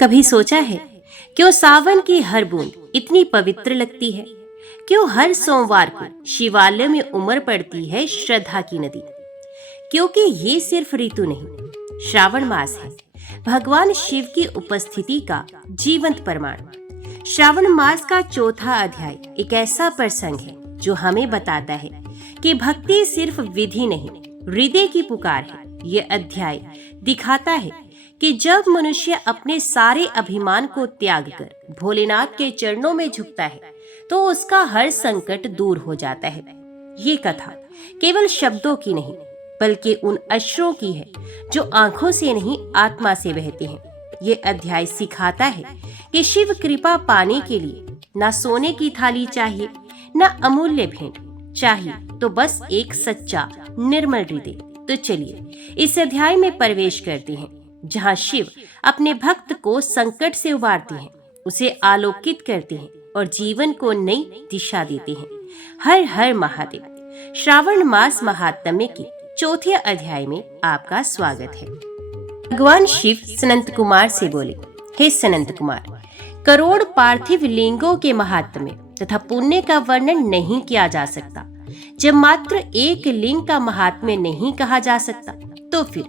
कभी सोचा है क्यों सावन की हर बूंद इतनी पवित्र लगती है? क्यों हर सोमवार को शिवालय में उमड़ पड़ती है श्रद्धा की नदी? क्योंकि ये सिर्फ ऋतु नहीं, श्रावण मास है, भगवान शिव की उपस्थिति का जीवंत प्रमाण। श्रावण मास का चौथा अध्याय एक ऐसा प्रसंग है जो हमें बताता है कि भक्ति सिर्फ विधि नहीं, हृदय की पुकार है। ये अध्याय दिखाता है कि जब मनुष्य अपने सारे अभिमान को त्याग कर भोलेनाथ के चरणों में झुकता है तो उसका हर संकट दूर हो जाता है। ये कथा केवल शब्दों की नहीं बल्कि उन अश्रों की है जो आंखों से नहीं आत्मा से बहते हैं। ये अध्याय सिखाता है कि शिव कृपा पाने के लिए ना सोने की थाली चाहिए, ना अमूल्य भेंट चाहिए, तो बस एक सच्चा निर्मल हृदय। तो चलिए इस अध्याय में प्रवेश करते हैं जहाँ शिव अपने भक्त को संकट से उबारते हैं, उसे आलोकित करते हैं और जीवन को नई दिशा देते हैं। हर हर महादेव। श्रावण मास महात्म्य के चौथे अध्याय में आपका स्वागत है। भगवान शिव सनंत कुमार से बोले, हे सनंत कुमार, करोड़ पार्थिव लिंगों के महात्म्य तथा पुण्य का वर्णन नहीं किया जा सकता। जब मात्र एक लिंग का महात्म्य नहीं कहा जा सकता तो फिर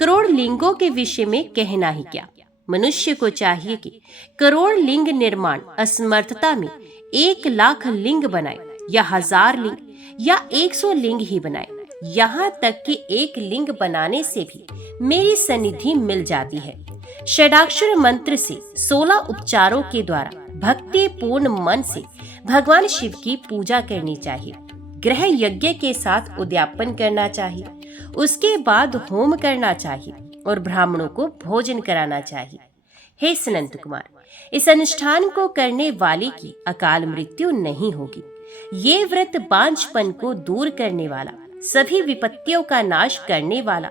करोड़ लिंगों के विषय में कहना ही क्या। मनुष्य को चाहिए कि करोड़ लिंग निर्माण असमर्थता में 1,00,000 लिंग बनाए या 1000 लिंग या 100 लिंग ही बनाए। यहाँ तक कि एक लिंग बनाने से भी मेरी सन्निधि मिल जाती है। षडाक्षर मंत्र से 16 उपचारों के द्वारा भक्ति पूर्ण मन से भगवान शिव की पूजा करनी चाहिए। ग्रह यज्ञ के साथ उद्यापन करना चाहिए, उसके बाद होम करना चाहिए और ब्राह्मणों को भोजन कराना चाहिए। हे सनंत कुमार, इस अनुष्ठान को करने वाले की अकाल मृत्यु नहीं होगी। ये व्रत बांझपन को दूर करने वाला, सभी विपत्तियों का नाश करने वाला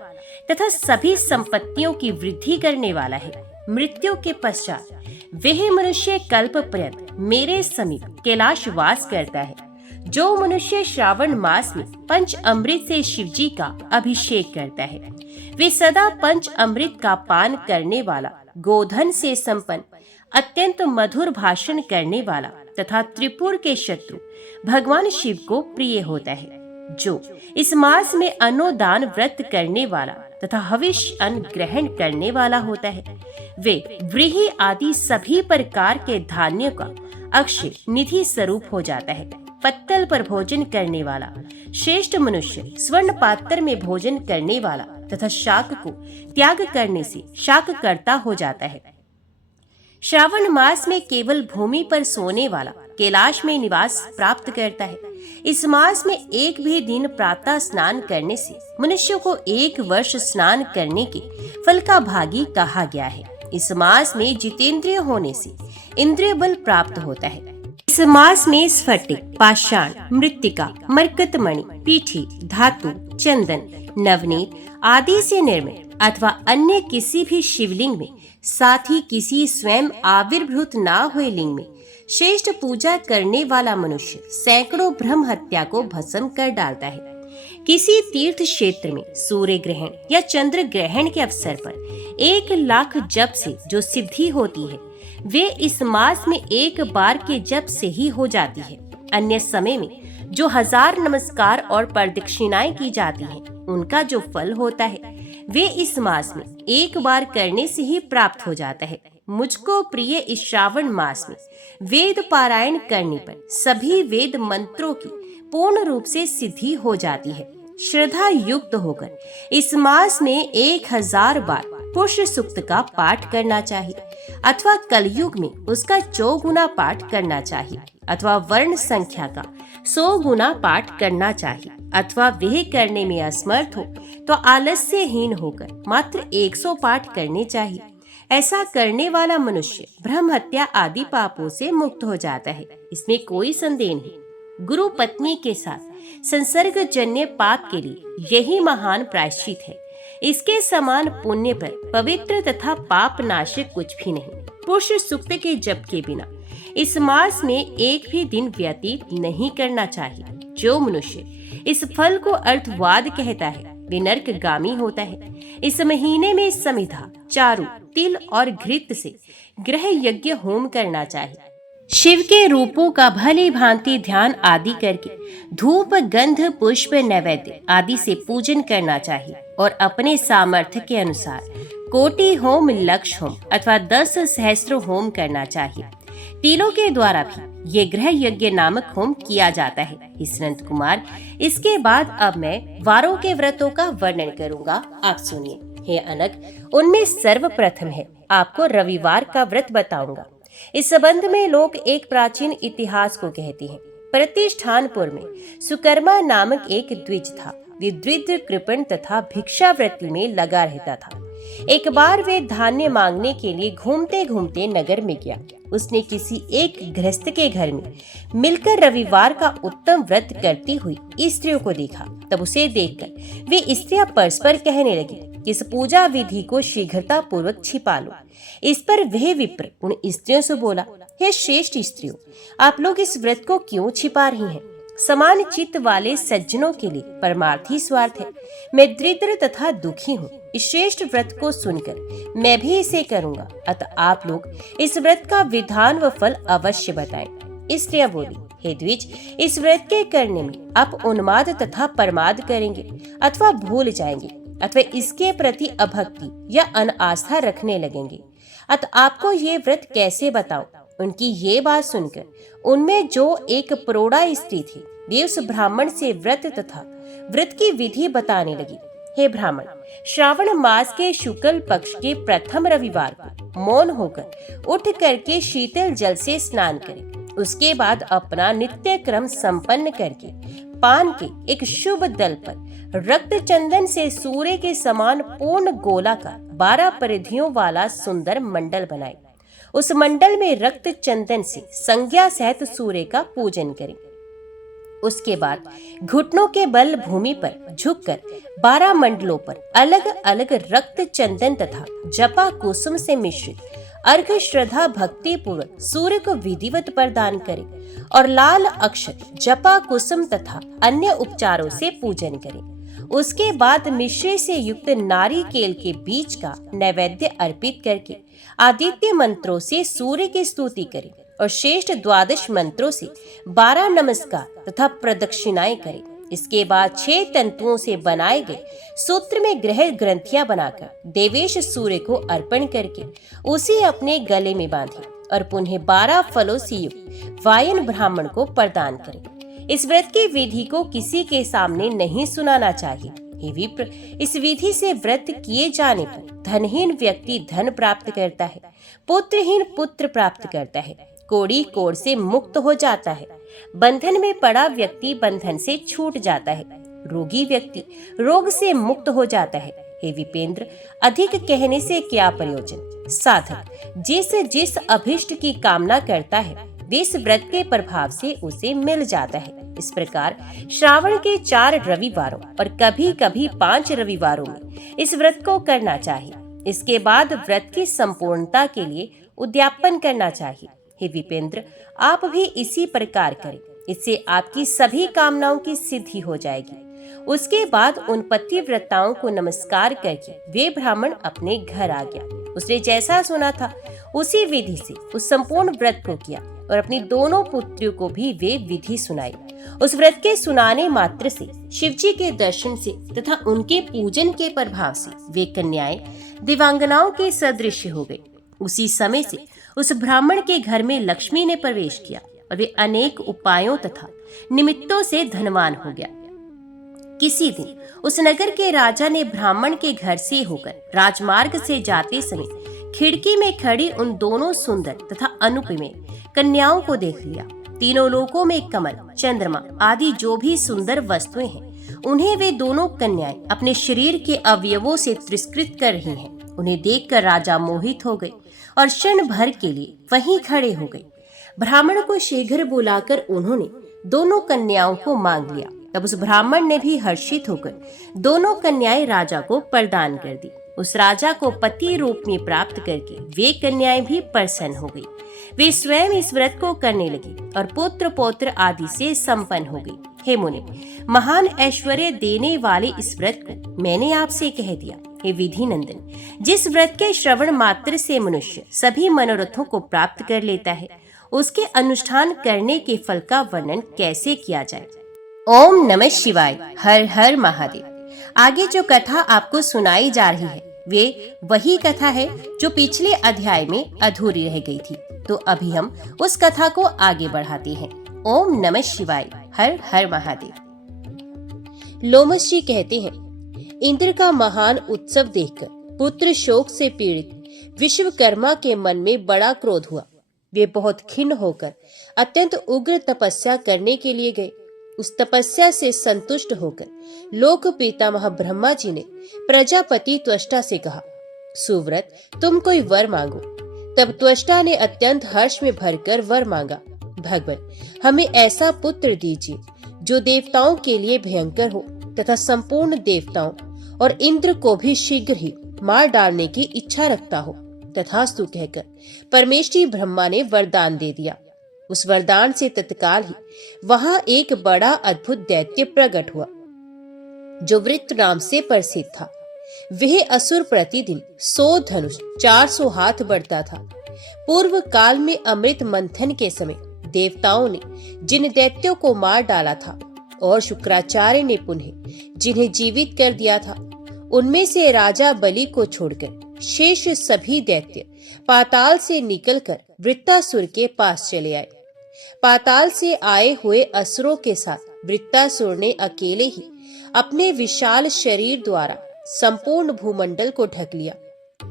तथा सभी संपत्तियों की वृद्धि करने वाला है। मृत्यु के पश्चात वह मनुष्य कल्प पर्यंत मेरे समीप कैलाश वास करता है। जो मनुष्य श्रावण मास में पंच अमृत से शिवजी का अभिषेक करता है, वे सदा पंच अमृत का पान करने वाला, गोधन से संपन्न, अत्यंत मधुर भाषण करने वाला तथा त्रिपुर के शत्रु भगवान शिव को प्रिय होता है। जो इस मास में अन्नदान व्रत करने वाला तथा हविष्य अन्न ग्रहण करने वाला होता है, वे व्रीहि आदि सभी प्रकार के धान्य का अक्षय निधि स्वरूप हो जाता है। पत्तल पर भोजन करने वाला श्रेष्ठ मनुष्य स्वर्ण पात्र में भोजन करने वाला तथा शाक को त्याग करने से शाककर्ता हो जाता है। श्रावण मास में केवल भूमि पर सोने वाला कैलाश में निवास प्राप्त करता है। इस मास में एक भी दिन प्रातः स्नान करने से मनुष्य को 1 वर्ष स्नान करने के फल का भागी कहा गया है। इस मास में जितेंद्रिय होने से इंद्रिय बल प्राप्त होता है। इस मास में स्फटिक, पाषाण, मृत्तिका, मरकतमणि, पीठी, धातु, चंदन, नवनीत आदि से निर्मित अथवा अन्य किसी भी शिवलिंग में, साथ ही किसी स्वयं आविर्भूत ना हुए लिंग में श्रेष्ठ पूजा करने वाला मनुष्य सैकड़ों ब्रह्म हत्या को भस्म कर डालता है। किसी तीर्थ क्षेत्र में सूर्य ग्रहण या चंद्र ग्रहण के अवसर पर 1,00,000 जप से जो सिद्धि होती है, वे इस मास में एक बार के जप से ही हो जाती है। अन्य समय में जो 1000 नमस्कार और प्रदक्षिणाएं की जाती हैं, उनका जो फल होता है वे इस मास में एक बार करने से ही प्राप्त हो जाता है। मुझको प्रिय इस श्रावण मास में वेद पारायण करने पर सभी वेद मंत्रों की पूर्ण रूप से सिद्धि हो जाती है। श्रद्धा युक्त होकर इस मास में 1000 बार पुरुष सूक्त का पाठ करना चाहिए अथवा कलयुग में उसका 4 गुना पाठ करना चाहिए अथवा वर्ण संख्या का 100 गुना पाठ करना चाहिए अथवा वह करने में असमर्थ हो तो आलस्यहीन होकर मात्र 100 पाठ करने चाहिए। ऐसा करने वाला मनुष्य ब्रह्म हत्या आदि पापों से मुक्त हो जाता है, इसमें कोई संदेह नहीं। गुरु पत्नी के साथ संसर्ग जन्य पाप के लिए यही महान प्रायश्चित है। इसके समान पुण्य पर पवित्र तथा पाप नाशक कुछ भी नहीं। पुरुष सूक्त के जप के बिना इस मास में एक भी दिन व्यतीत नहीं करना चाहिए। जो मनुष्य इस फल को अर्थवाद कहता है वे नरकगामी होता है। इस महीने में समिधा, चारु, तिल और घृत से ग्रह यज्ञ होम करना चाहिए। शिव के रूपों का भली भांति ध्यान आदि करके धूप, गंध, पुष्प, नैवेद्य आदि से पूजन करना चाहिए और अपने सामर्थ्य के अनुसार कोटि होम, लक्ष होम अथवा 10 सहस्त्र होम करना चाहिए। तिलों के द्वारा भी ये ग्रह यज्ञ नामक होम किया जाता है। हिस्सनंद कुमार, इसके बाद अब मैं वारों के व्रतों का वर्णन करूंगा, आप सुनिए। हे अनग, उनमें सर्वप्रथम है आपको रविवार का व्रत बताऊंगा। इस संबंध में लोग एक प्राचीन इतिहास को कहते हैं। प्रतिष्ठानपुर में सुकर्मा नामक एक द्विज था। वे द्विज, कृपण तथा भिक्षावृत्ति में लगा रहता था। एक बार वे धान्य मांगने के लिए घूमते घूमते नगर में गया। उसने किसी एक गृहस्थ के घर में मिलकर रविवार का उत्तम व्रत करती हुई स्त्रियों को देखा। तब उसे देखकर वे स्त्रियां परस्पर कहने लगी, इस पूजा विधि को शीघ्रता पूर्वक छिपा लो। इस पर वह विप्र उन स्त्रियों से बोला, हे श्रेष्ठ स्त्रियों, आप लोग इस व्रत को क्यों छिपा रही हैं? समान चित्त वाले सज्जनों के लिए परमार्थी स्वार्थ है। मैं दरिद्र तथा दुखी हूँ। इस श्रेष्ठ व्रत को सुनकर मैं भी इसे करूँगा, अतः आप लोग इस व्रत का विधान व फल अवश्य बताएं। स्त्रियां बोली, हे द्विज, इस व्रत के करने में आप उन्माद तथा परमाद करेंगे अथवा भूल जाएंगे अथवा इसके प्रति अभक्ति या अनास्था रखने लगेंगे, अतः आपको ये व्रत कैसे बताऊं? उनकी ये बात सुनकर उनमें जो एक प्रोढ़ा स्त्री थी, वे उस ब्राह्मण से व्रत तथा व्रत की विधि बताने लगी। हे ब्राह्मण, श्रावण मास के शुक्ल पक्ष के प्रथम रविवार को मौन होकर उठ करके शीतल जल से स्नान करें। उसके बाद अपना नित्य क्रम संपन्न करके पान के एक शुभ दल पर रक्त चंदन से सूर्य के समान पूर्ण गोलाकार 12 परिधियों वाला सुंदर मंडल बनाए। उस मंडल में रक्त चंदन से संज्ञा सहित सूर्य का पूजन करें। उसके बाद घुटनों के बल भूमि पर झुककर 12 मंडलों पर अलग अलग रक्त चंदन तथा जपा कुसुम से मिश्रित अर्घ श्रद्धा भक्ति पूर्वक सूर्य को विधिवत प्रदान करें और लाल अक्षत, जपा कुसुम तथा अन्य उपचारों से पूजन करें। उसके बाद मिश्री से युक्त नारिकेल के बीज का नैवेद्य अर्पित करके आदित्य मंत्रों से सूर्य की स्तुति करें और श्रेष्ठ 12 मंत्रों से 12 नमस्कार तथा प्रदक्षिणाएं करें। इसके बाद 6 तंतुओं से बनाए गए सूत्र में ग्रह ग्रंथियां बनाकर देवेश सूर्य को अर्पण करके उसे अपने गले में बांधे और पुनः 12 फलों से युक्त वायन ब्राह्मण को प्रदान करें। इस व्रत की विधि को किसी के सामने नहीं सुनाना चाहिए। हे विप्र, इस विधि से व्रत किए जाने पर धनहीन व्यक्ति धन प्राप्त करता है, पुत्रहीन पुत्र प्राप्त करता है, कोढ़ी कोढ़ से मुक्त हो जाता है, बंधन में पड़ा व्यक्ति बंधन से छूट जाता है, रोगी व्यक्ति रोग से मुक्त हो जाता है। हे विपेंद्र, अधिक कहने से क्या प्रयोजन? साधक जिस जिस अभिष्ट की कामना करता है वे इस व्रत के प्रभाव से उसे मिल जाता है। इस प्रकार श्रावण के 4 रविवारों और कभी कभी 5 रविवारों में इस व्रत को करना चाहिए। इसके बाद व्रत की संपूर्णता के लिए उद्यापन करना चाहिए। हे विपेंद्र, आप भी इसी प्रकार करें, इससे आपकी सभी कामनाओं की सिद्धि हो जाएगी। उसके बाद उन पतिव्रताओं को नमस्कार करके वे ब्राह्मण अपने घर आ गया। उसने जैसा सुना था उसी विधि से उस संपूर्ण व्रत को किया और अपनी दोनों पुत्रियों को भी वे विधि सुनाई। उस व्रत के सुनाने मात्र से शिवजी के दर्शन से तथा उनके पूजन के प्रभाव से वे कन्याएं दिव्यांगनाओं के सदृश हो गई। उसी समय से उस ब्राह्मण के घर में लक्ष्मी ने प्रवेश किया और वे अनेक उपायों तथा निमित्तों से धनवान हो गया। किसी दिन उस नगर के राजा ने ब्राह्मण के घर से होकर राजमार्ग से जाते समय खिड़की में खड़ी उन दोनों सुंदर तथा अनुपमेय कन्याओं को देख लिया। तीनों लोकों में कमल, चंद्रमा आदि जो भी सुंदर वस्तुएं हैं, उन्हें वे दोनों कन्याएं अपने शरीर के अवयवों से तिरस्कृत कर रही हैं। उन्हें देखकर राजा मोहित हो गए और क्षण भर के लिए वहीं खड़े हो गए। ब्राह्मण को शीघ्र बुलाकर उन्होंने दोनों कन्याओं को मांग लिया। तब उस ब्राह्मण ने भी हर्षित होकर दोनों कन्याएं राजा को प्रदान कर दी। उस राजा को पति रूप में प्राप्त करके वे कन्याएं भी प्रसन्न हो गई। वे स्वयं इस व्रत को करने लगी और पुत्र पौत्र आदि से संपन्न हो गई। हे मुनि, महान ऐश्वर्य देने वाले इस व्रत को मैंने आपसे कह दिया। हे विधि नंदन, जिस व्रत के श्रवण मात्र से मनुष्य सभी मनोरथों को प्राप्त कर लेता है, उसके अनुष्ठान करने के फल का वर्णन कैसे किया जाए। ओम नमः शिवाय। हर हर महादेव। आगे जो कथा आपको सुनाई जा रही है वे वही कथा है जो पिछले अध्याय में अधूरी रह गई थी। तो अभी हम उस कथा को आगे बढ़ाते हैं। ओम नमः शिवाय। हर हर महादेव। लोमस जी कहते हैं, इंद्र का महान उत्सव देखकर पुत्र शोक से पीड़ित विश्वकर्मा के मन में बड़ा क्रोध हुआ। वे बहुत खिन्न होकर अत्यंत उग्र तपस्या करने के लिए गए। उस तपस्या से संतुष्ट होकर लोक पितामह ब्रह्मा जी ने प्रजापति त्वष्टा से कहा, सुव्रत, तुम कोई वर मांगो। तब त्वष्टा ने अत्यंत हर्ष में भरकर वर मांगा, भगवान, हमें ऐसा पुत्र दीजिए जो देवताओं के लिए भयंकर हो तथा संपूर्ण देवताओं और इंद्र को भी शीघ्र ही मार डालने की इच्छा रखता हो। तथास्तु कहकर परमेष्ठी ब्रह्मा ने वरदान दे दिया। उस वरदान से तत्काल ही वहां एक बड़ा अद्भुत दैत्य प्रकट हुआ जो वृत्त नाम से प्रसिद्ध था। वह असुर प्रतिदिन 100 धनुष 400 हाथ बढ़ता था। पूर्व काल में अमृत मंथन के समय देवताओं ने जिन दैत्यों को मार डाला था और शुक्राचार्य ने पुनः जिन्हें जीवित कर दिया था, उनमें से राजा बलि को छोड़कर शेष सभी दैत्य पाताल से निकलकर वृत्तासुर के पास चले आए। पाताल से आए हुए असुरों के साथ वृत्तासुर ने अकेले ही अपने विशाल शरीर द्वारा संपूर्ण भूमंडल को ढक लिया।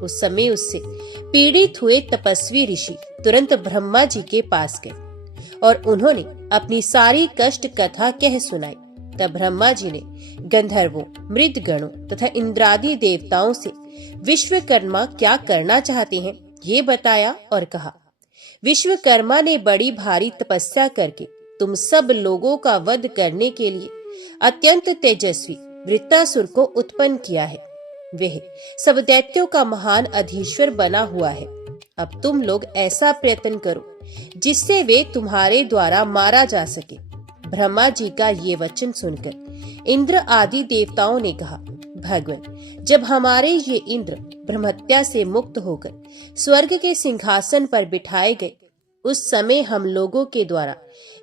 उस समय उससे पीड़ित हुए तपस्वी ऋषि तुरंत ब्रह्मा जी के पास गए और उन्होंने अपनी सारी कष्ट कथा कह सुनाई। तब ब्रह्मा जी ने गंधर्वों, मृदगणों तथा इंद्रादि देवताओं से विश्वकर्मा क्या करना चाहते हैं ये बताया और कहा, विश्वकर्मा ने बड़ी भारी तपस्या करके तुम सब लोगों का वध करने के लिए अत्यंत तेजस्वी वृत्तासुर को उत्पन्न किया है। वह सब दैत्यों का महान अधीश्वर बना हुआ है। अब तुम लोग ऐसा प्रयत्न करो जिससे वे तुम्हारे द्वारा मारा जा सके। ब्रह्मा जी का ये वचन सुनकर इंद्र आदि देवताओं ने कहा, भगवान, जब हमारे ये इंद्र ब्रह्महत्या से मुक्त होकर स्वर्ग के सिंहासन पर बिठाए गए, उस समय हम लोगों के द्वारा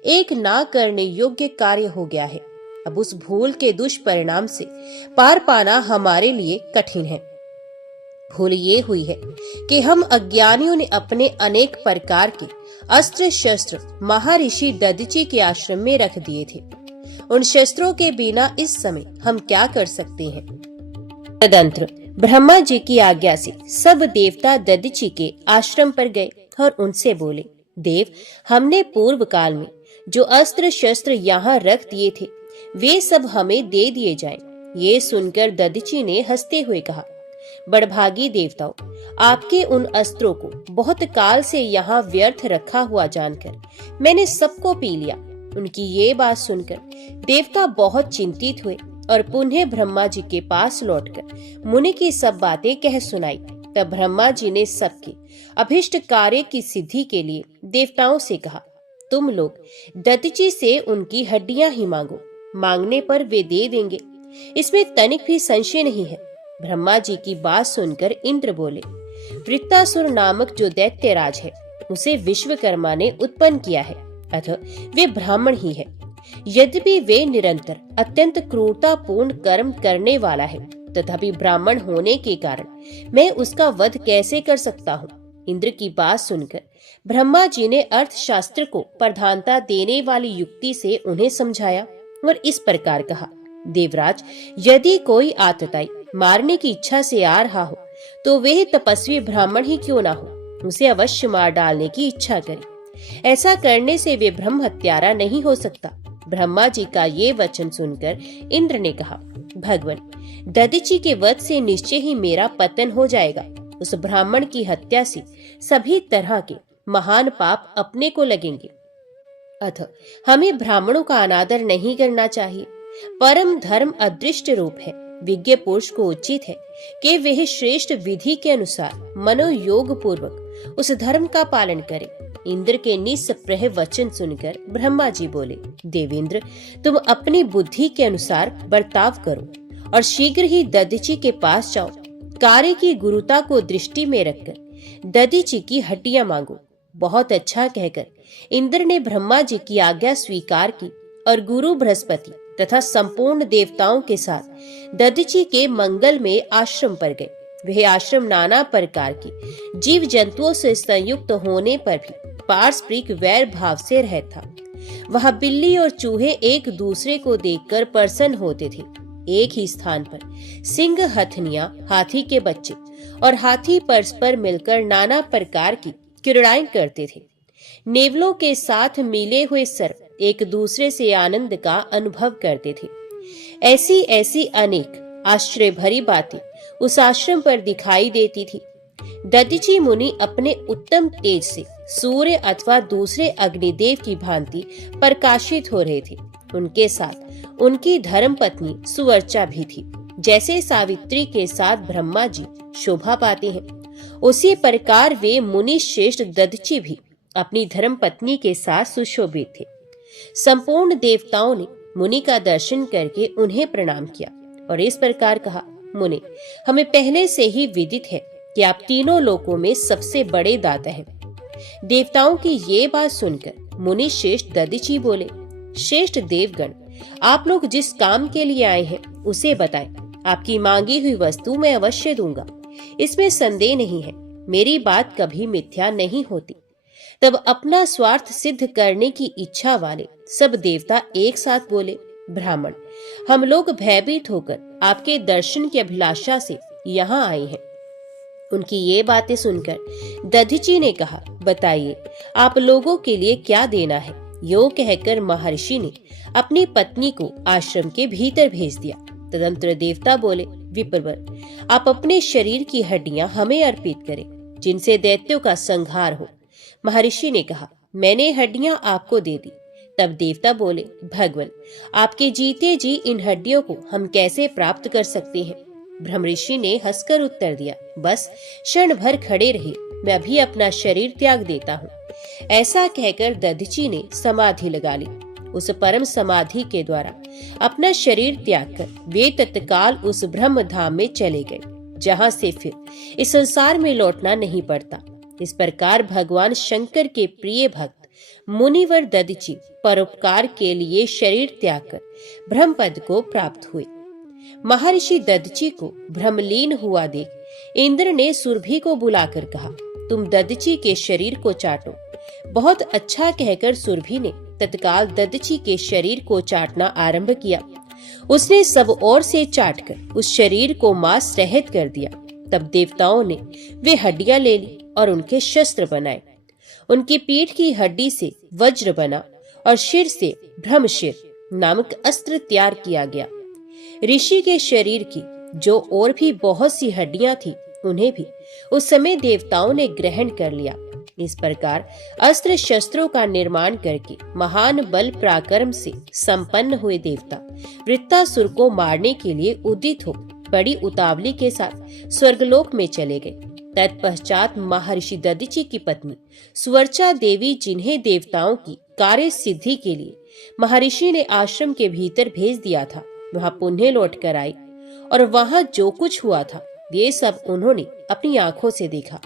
एक ना करने योग्य कार्य हो गया है। अब उस भूल के दुष्परिणाम से पार पाना हमारे लिए कठिन है। भूल ये हुई है कि हम अज्ञानियों ने अपने अनेक प्रकार के अस्त्र शस्त्र महर्षि दधीचि के आश्रम में रख दिए थे। उन शस्त्रों के बिना इस समय हम क्या कर सकते हैं। तदंतर ब्रह्मा जी की आज्ञा से सब देवता दधीचि के आश्रम पर गए और उनसे बोले, देव, हमने पूर्व काल में जो अस्त्र शस्त्र यहाँ रख दिए थे वे सब हमें दे दिए जाएं। ये सुनकर दधीचि ने हंसते हुए कहा, बड़भागी देवताओं, आपके उन अस्त्रों को बहुत काल से यहाँ व्यर्थ रखा हुआ जानकर मैंने सबको पी लिया। उनकी ये बात सुनकर देवता बहुत चिंतित हुए और पुनः ब्रह्मा जी के पास लौटकर मुनि की सब बातें कह सुनाई। तब ब्रह्मा जी ने सबके अभिष्ट कार्य की सिद्धि के लिए देवताओं से कहा, तुम लोग दधीचि से उनकी हड्डियां ही मांगो, मांगने पर वे दे देंगे, इसमें तनिक भी संशय नहीं है। ब्रह्मा जी की बात सुनकर इंद्र बोले, वृत्तासुर नामक जो दैत्यराज है उसे विश्वकर्मा ने उत्पन्न किया है, अतः वे ब्राह्मण ही है। यद्यपि वे निरंतर अत्यंत क्रूरतापूर्ण कर्म करने वाला है, तथापि ब्राह्मण होने के कारण मैं उसका वध कैसे कर सकता हूँ। इंद्र की बात सुनकर ब्रह्मा जी ने अर्थशास्त्र को प्रधानता देने वाली युक्ति से उन्हें समझाया और इस प्रकार कहा, देवराज, यदि कोई आतताई मारने की इच्छा से आ रहा हो तो वह तपस्वी ब्राह्मण ही क्यों ना हो, उसे अवश्य मार डालने की इच्छा करे। ऐसा करने से वे ब्रह्म हत्यारा नहीं हो सकता। ब्रह्मा जी का ये वचन सुनकर इंद्र ने कहा, भगवान, दधीचि के वध से निश्चय ही मेरा पतन हो जाएगा। उस ब्राह्मण की हत्या से सभी तरह के महान पाप अपने को लगेंगे। अतः हमें ब्राह्मणों का अनादर नहीं करना चाहिए। परम धर्म अदृष्ट रूप है, विज्ञ पुरुष को उचित है कि वह श्रेष्ठ विधि के अनुसार मनोयोग पूर्वक उस धर्म का पालन करे। इंद्र के निस्पृह वचन सुनकर ब्रह्मा जी बोले, देवेंद्र, तुम अपनी बुद्धि के अनुसार बर्ताव करो और शीघ्र ही दधीचि के पास जाओ। कार्य की गुरुता को दृष्टि में रखकर दधीचि की हड्डियां मांगो। बहुत अच्छा कहकर इंद्र ने ब्रह्मा जी की आज्ञा स्वीकार की और गुरु बृहस्पति तथा संपूर्ण देवताओं के साथ दधीचि के मंगल में आश्रम पर गए। वह आश्रम नाना प्रकार की जीव जंतुओं से संयुक्त होने पर भी पारस्परिक वैर भाव से रहता था। वहां बिल्ली और चूहे एक दूसरे को देखकर प्रसन्न होते थे। एक ही स्थान पर सिंह, हथनियां, हाथी के बच्चे और हाथी परस्पर मिलकर नाना प्रकार की क्रीड़ाएं करते थे। नेवलों के साथ मिले हुए सर्प एक दूसरे से आनंद का अनुभव करते थे। ऐसी ऐसी अनेक आश्चर्य भरी बातें उस आश्रम पर दिखाई देती थी। दधीचि मुनि अपने उत्तम तेज से सूर्य अथवा दूसरे अग्निदेव की भांति प्रकाशित हो रहे थे। उनके साथ उनकी धर्म पत्नी सुवर्चा भी थी। जैसे सावित्री के साथ ब्रह्मा जी शोभा पाते हैं, उसी प्रकार वे मुनि श्रेष्ठ दधीचि भी अपनी धर्म पत्नी के साथ सुशोभित थे। संपूर्ण देवताओं ने मुनि का दर्शन करके उन्हें प्रणाम किया और इस प्रकार कहा, मुनि, हमें पहले से ही विदित है कि आप तीनों लोकों में सबसे बड़े दाता हैं। देवताओं की ये बात सुनकर मुनि श्रेष्ठ दधीचि बोले, श्रेष्ठ देवगण, आप लोग जिस काम के लिए आए हैं उसे बताएं। आपकी मांगी हुई वस्तु मैं अवश्य दूंगा, इसमें संदेह नहीं है। मेरी बात कभी मिथ्या नहीं होती। तब अपना स्वार्थ सिद्ध करने की इच्छा वाले सब देवता एक साथ बोले, ब्राह्मण, हम लोग भयभीत होकर आपके दर्शन की अभिलाषा से यहाँ आए हैं। उनकी ये बातें सुनकर दधीचि ने कहा, बताइए आप लोगों के लिए क्या देना है। यो कहकर महर्षि ने अपनी पत्नी को आश्रम के भीतर भेज दिया। तदंतर देवता बोले, विप्रवर, आप अपने शरीर की हड्डियां हमें अर्पित करें जिनसे दैत्यों का संहार हो। महर्षि ने कहा, मैंने हड्डियां आपको दे दी। तब देवता बोले, भगवान, आपके जीते जी इन हड्डियों को हम कैसे प्राप्त कर सकते हैं। ब्रह्मऋषि ने हंसकर उत्तर दिया, बस क्षण भर खड़े रहिए, मैं अभी अपना शरीर त्याग देता हूँ। ऐसा कहकर दधीचि ने समाधि लगा ली। उस परम समाधि के द्वारा अपना शरीर त्याग कर वे तत्काल उस ब्रह्म धाम में चले गए, जहाँ से फिर इस संसार में लौटना नहीं पड़ता। इस प्रकार भगवान शंकर के प्रिय भक्त मुनिवर दधीचि परोपकार के लिए शरीर त्याग कर ब्रह्म पद को प्राप्त हुए। महर्षि दधीचि को ब्रह्मलीन हुआ देख इंद्र ने सुरभि को बुलाकर कहा, तुम दधीचि के शरीर को चाटो। बहुत अच्छा कहकर सुरभि ने तत्काल दधीचि के शरीर को चाटना आरंभ किया। उसने सब ओर से चाटकर उस शरीर को मांस रहित कर दिया। तब देवताओं ने वे हड्डियां ले ली और उनके शस्त्र बनाए। उनकी पीठ की हड्डी से वज्र बना और शिर से ब्रह्मशिर नामक अस्त्र तैयार किया गया। ऋषि के शरीर की जो और भी बहुत सी हड्डियां थी, उन्हें भी उस समय देवताओं ने ग्रहण कर लिया। इस प्रकार अस्त्र शस्त्रों का निर्माण करके महान बल पराक्रम से संपन्न हुए देवता वृत्तासुर को मारने के लिए उदित हो बड़ी उतावली के साथ स्वर्गलोक में चले गए। तत्पश्चात महर्षि दधीचि की पत्नी सुवर्चा देवी, जिन्हें देवताओं की कार्य सिद्धि के लिए महर्षि ने आश्रम के भीतर भेज दिया था, वहां पुनः लौट कर आई और वहां जो कुछ हुआ था ये सब उन्होंने अपनी आंखों से देखा।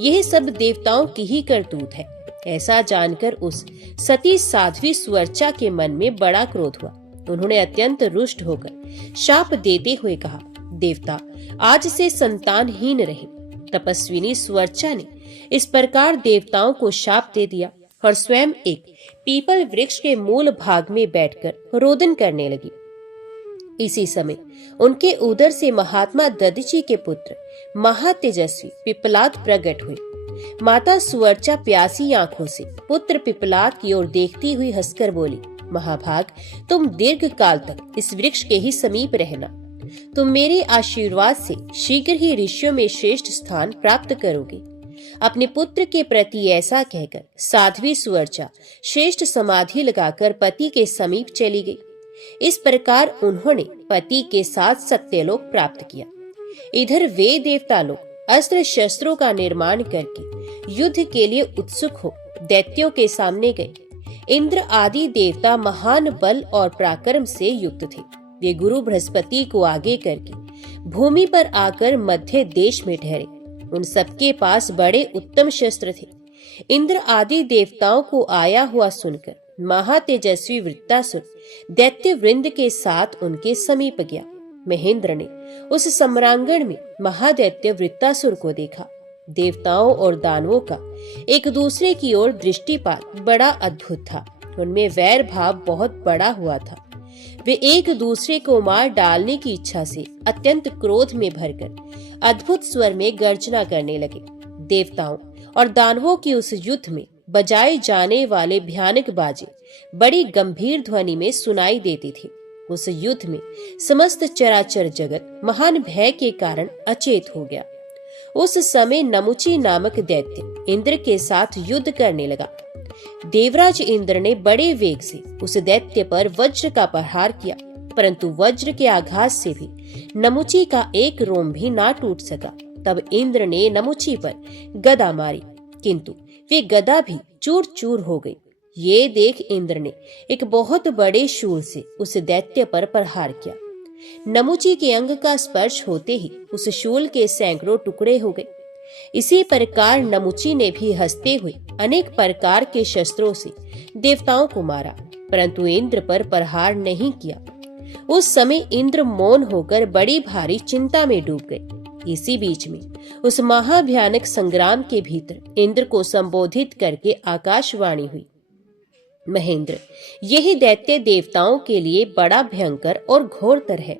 यह सब देवताओं की ही करतूत है। ऐसा जानकर उस सती साध्वी सुवर्चा के मन में बड़ा क्रोध हुआ। उन्होंने अत्यंत रुष्ट होकर शाप देते हुए कहा, देवता आज से संतानहीन रहे। तपस्विनी सुवर्चा ने इस प्रकार देवताओं को शाप दे दिया और स्वयं एक पीपल वृक्ष के मूल भाग में बैठकर रोदन करने लगी। इसी समय उनके उदर से महात्मा दधीचि के पुत्र महातेजस्वी पिप्पलाद प्रकट हुए। माता सुवर्चा प्यासी आंखों से पुत्र पिप्पलाद की ओर देखती हुई हंसकर बोली, महाभाग, तुम दीर्घ काल तक इस वृक्ष के ही समीप रहना। तुम मेरे आशीर्वाद से शीघ्र ही ऋषियों में श्रेष्ठ स्थान प्राप्त करोगे। अपने पुत्र के प्रति ऐसा कहकर साध्वी सुवर्चा श्रेष्ठ समाधि लगाकर पति के समीप चली गई। इस प्रकार उन्होंने पति के साथ सत्यलोक प्राप्त किया। इधर वे देवता लोग अस्त्र शस्त्रों का निर्माण करके युद्ध के लिए उत्सुक हो दैत्यों के सामने गए। इंद्र आदि देवता महान बल और पराक्रम से युक्त थे। वे गुरु बृहस्पति को आगे करके भूमि पर आकर मध्य देश में ठहरे। उन सबके पास बड़े उत्तम शस्त्र थे। इंद्र आदि देवताओं को आया हुआ सुनकर महातेजस्वी वृत्तासुर दैत्य वृंद के साथ उनके समीप गया। महेंद्र ने उस सम्रांगण में महादैत्य वृत्तासुर को देखा। देवताओं और दानवों का एक दूसरे की ओर दृष्टिपात बड़ा अद्भुत था। उनमें वैर भाव बहुत बड़ा हुआ था। वे एक दूसरे को मार डालने की इच्छा से अत्यंत क्रोध में भरकर अद्भुत स्वर में गर्जना करने लगे। देवताओं और दानवों की उस युद्ध में बजाए जाने वाले भयानक बाजे बड़ी गंभीर ध्वनि में सुनाई देती थी। उस युद्ध में समस्त चराचर जगत महान भय के कारण अचेत हो गया। उस समय नमुची नामक दैत्य इंद्र के साथ युद्ध करने लगा। देवराज इंद्र ने बड़े वेग से उस दैत्य पर वज्र का प्रहार किया, परंतु वज्र के आघात से भी नमुची का एक रोम भी ना टूट सका। तब इंद्र ने नमुची पर गदा मारी, किंतु वे गदा भी चूर चूर हो गई। ये देख इंद्र ने एक बहुत बड़े शूल से उस दैत्य पर प्रहार किया। नमुची के अंग का स्पर्श होते ही उस शूल के सैकड़ों टुकड़े हो गए। इसी प्रकार नमुची ने भी हंसते हुए अनेक प्रकार के शस्त्रों से देवताओं को मारा, परंतु इंद्र पर प्रहार नहीं किया। उस समय इंद्र मौन होकर बड़ी भारी चिंता में डूब गए। इसी बीच में उस महाभयानक संग्राम के भीतर इंद्र को संबोधित करके आकाशवाणी हुई। महेंद्र, यही दैत्य देवताओं के लिए बड़ा भयंकर और घोरतर है।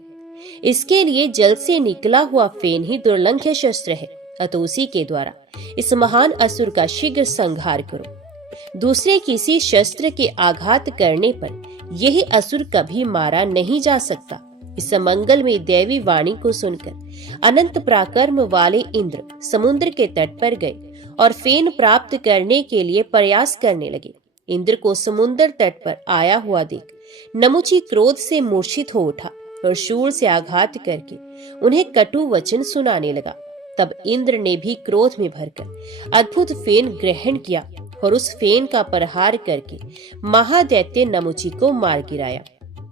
इसके लिए जल से निकला हुआ फेन ही दुर्लंघ्य शस्त्र है, अतः उसी के द्वारा इस महान असुर का शीघ्र संहार करो। दूसरे किसी शस्त्र के आघात करने पर यही असुर कभी मारा नहीं जा सकता। इस मंगल में दैवी वाणी को सुनकर अनंत पराक्रम वाले इंद्र समुद्र के तट पर गए और फेन प्राप्त करने के लिए प्रयास करने लगे। इंद्र को समुद्र तट पर आया हुआ देख नमुची क्रोध से मूर्छित हो उठा और शूल से आघात करके उन्हें कटु वचन सुनाने लगा। तब इंद्र ने भी क्रोध में भरकर अद्भुत फेन ग्रहण किया और उस फेन का प्रहार करके महादैत्य नमुची को मार गिराया।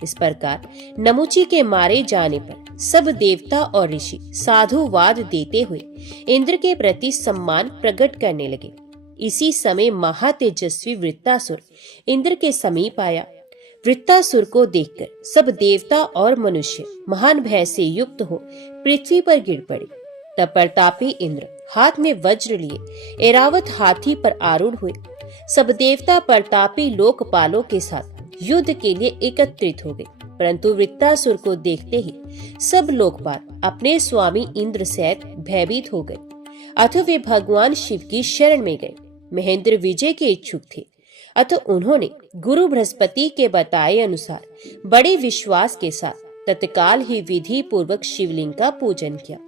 इस प्रकार नमुची के मारे जाने पर सब देवता और ऋषि साधुवाद देते हुए इंद्र के प्रति सम्मान प्रकट करने लगे। इसी समय महातेजस्वी वृत्तासुर इंद्र के समीप आया। वृत्तासुर को देखकर सब देवता और मनुष्य महान भय से युक्त हो पृथ्वी पर गिर पड़े। तब प्रतापी इंद्र हाथ में वज्र लिए ऐरावत हाथी पर आरूढ़ हुए। सब देवता प्रतापी लोकपालों के साथ युद्ध के लिए एकत्रित हो गए, परंतु वृत्तासुर को देखते ही सब लोकपाल अपने स्वामी इंद्र सहित भयभीत हो गए। अतः वे भगवान शिव की शरण में गए। महेंद्र विजय के इच्छुक थे, अतः उन्होंने गुरु बृहस्पति के बताए अनुसार बड़े विश्वास के साथ तत्काल ही विधि पूर्वक शिवलिंग का पूजन किया।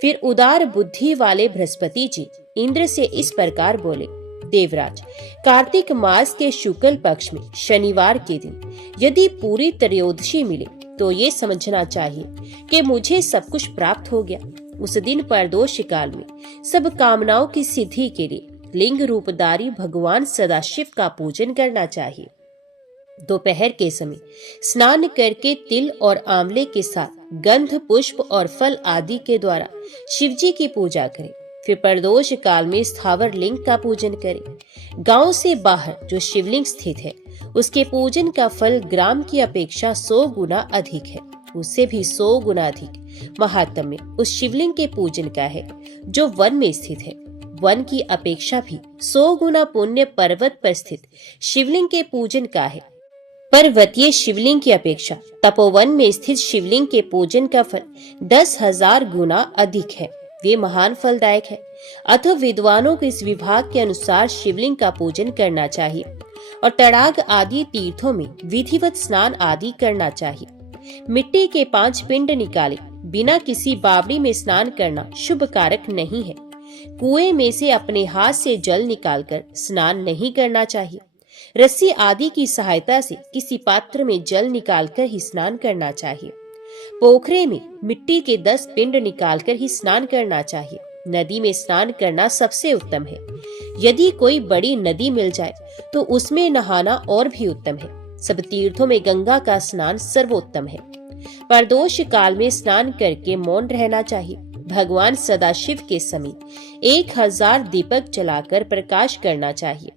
फिर उदार बुद्धि वाले बृहस्पति जी इंद्र से इस प्रकार बोले, देवराज, कार्तिक मास के शुक्ल पक्ष में शनिवार के दिन यदि पूरी त्रयोदशी मिले तो ये समझना चाहिए कि मुझे सब कुछ प्राप्त हो गया। उस दिन प्रदोष काल में सब कामनाओं की सिद्धि के लिए लिंग रूपधारी भगवान सदाशिव का पूजन करना चाहिए। दोपहर के समय स्नान करके तिल और आंवले के साथ गंध, पुष्प और फल आदि के द्वारा शिव जी की पूजा करें। फिर प्रदोष काल में स्थावर लिंग का पूजन करें। गांव से बाहर जो शिवलिंग स्थित है उसके पूजन का फल ग्राम की अपेक्षा 100 गुना अधिक है। उससे भी 100 गुना अधिक महात्म्य उस शिवलिंग के पूजन का है जो वन में स्थित है। वन की अपेक्षा भी 100 गुना पुण्य पर्वत पर स्थित शिवलिंग के पूजन का है। पर्वतीय शिवलिंग की अपेक्षा तपोवन में स्थित शिवलिंग के पूजन का फल 10,000 गुना अधिक है। वे महान फलदायक है। अतः विद्वानों को इस विभाग के अनुसार शिवलिंग का पूजन करना चाहिए और तड़ाग आदि तीर्थों में विधिवत स्नान आदि करना चाहिए। मिट्टी के 5 पिंड निकाले बिना किसी बावड़ी में स्नान करना शुभ कारक नहीं है। कुएं में से अपने हाथ से जल निकालकर स्नान नहीं करना चाहिए। रस्सी आदि की सहायता से किसी पात्र में जल निकालकर ही स्नान करना चाहिए। पोखरे में मिट्टी के 10 पिंड निकालकर ही स्नान करना चाहिए। नदी में स्नान करना सबसे उत्तम है। यदि कोई बड़ी नदी मिल जाए तो उसमें नहाना और भी उत्तम है। सब तीर्थों में गंगा का स्नान सर्वोत्तम है। प्रदोष काल में स्नान करके मौन रहना चाहिए। भगवान सदाशिव के समीप 1000 दीपक जलाकर प्रकाश करना चाहिए।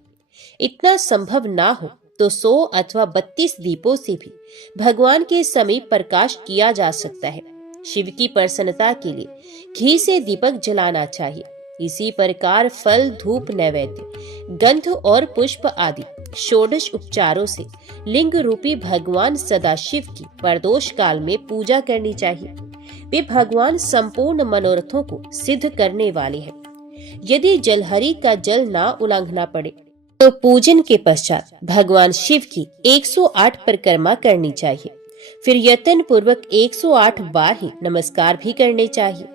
इतना संभव ना हो तो 100 अथवा 32 दीपों से भी भगवान के समीप प्रकाश किया जा सकता है। शिव की प्रसन्नता के लिए घी से दीपक जलाना चाहिए। इसी प्रकार फल, धूप, नैवेद्य, गंध और पुष्प आदि षोडश उपचारों से लिंग रूपी भगवान सदाशिव की प्रदोष काल में पूजा करनी चाहिए। वे भगवान संपूर्ण मनोरथों को सिद्ध करने वाले हैं। यदि जलहरी का जल ना उलांघना पड़े तो पूजन के पश्चात भगवान शिव की 108 परिक्रमा करनी चाहिए। फिर यत्न पूर्वक 108 बार ही नमस्कार भी करने चाहिए।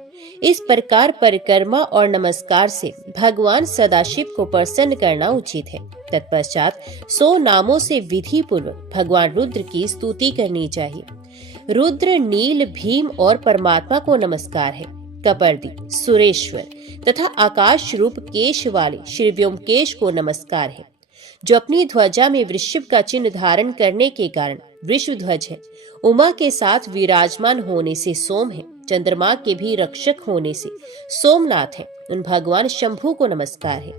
इस प्रकार परिक्रमा और नमस्कार से भगवान सदाशिव को प्रसन्न करना उचित है। तत्पश्चात 100 नामों से विधि पूर्वक भगवान रुद्र की स्तुति करनी चाहिए। रुद्र, नील, भीम और परमात्मा को नमस्कार है। कपर्दी, सुरेश्वर तथा आकाश रूप केश वाले श्री व्योमकेश को नमस्कार है, जो अपनी ध्वजा में वृषभ का चिन्ह धारण करने के कारण वृषभ ध्वज है। उमा के साथ विराजमान होने से सोम है। चंद्रमा के भी रक्षक होने से सोमनाथ है। उन भगवान शंभु को नमस्कार है।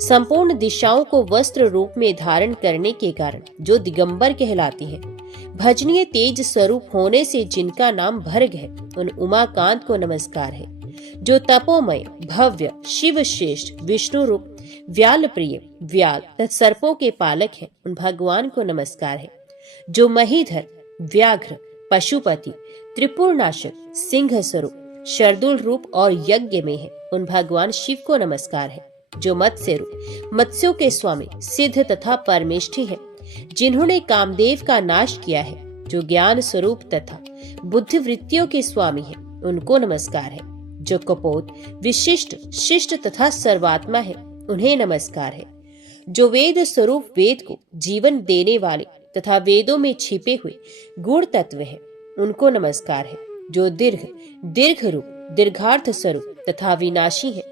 संपूर्ण दिशाओं को वस्त्र रूप में धारण करने के कारण जो दिगंबर कहलाती हैं। भजनीय तेज स्वरूप होने से जिनका नाम भर्ग है, उन उमाकांत को नमस्कार है। जो तपोमय, भव्य, शिव श्रेष्ठ, विष्णु रूप, व्याल प्रिय, व्याल तथा सर्पों के पालक हैं, उन भगवान को नमस्कार है। जो महीधर, व्याघ्र, पशुपति, त्रिपुरनाशक, सिंह स्वरूप, शर्दुल रूप और यज्ञ में है, उन भगवान शिव को नमस्कार है। जो मत्स्य रूप, मत्स्यों के स्वामी, सिद्ध तथा परमेष्ठी है, जिन्होंने कामदेव का नाश किया है। जो ज्ञान स्वरूप तथा बुद्धि वृत्तियों के स्वामी है, उनको नमस्कार है। जो कपोत, विशिष्ट, शिष्ट तथा सर्वात्मा है, उन्हें नमस्कार है। जो वेद स्वरूप, वेद को जीवन देने वाले तथा वेदों में छिपे हुए गूढ़ तत्व है, उनको नमस्कार है। जो दीर्घ रूप, दीर्घार्थ स्वरूप तथा विनाशी है,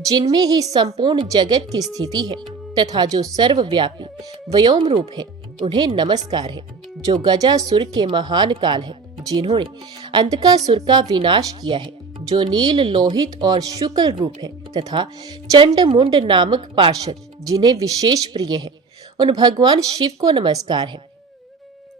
जिनमें ही संपूर्ण जगत की स्थिति है, तथा जो सर्वव्यापी व्योम रूप है, उन्हें नमस्कार है। जो गजासुर के महान काल है, जिन्होंने अंधकासुर का विनाश किया है। जो नील, लोहित और शुक्ल रूप है, तथा चंड मुंड नामक पार्षद, जिन्हें विशेष प्रिय है, उन भगवान शिव को नमस्कार है।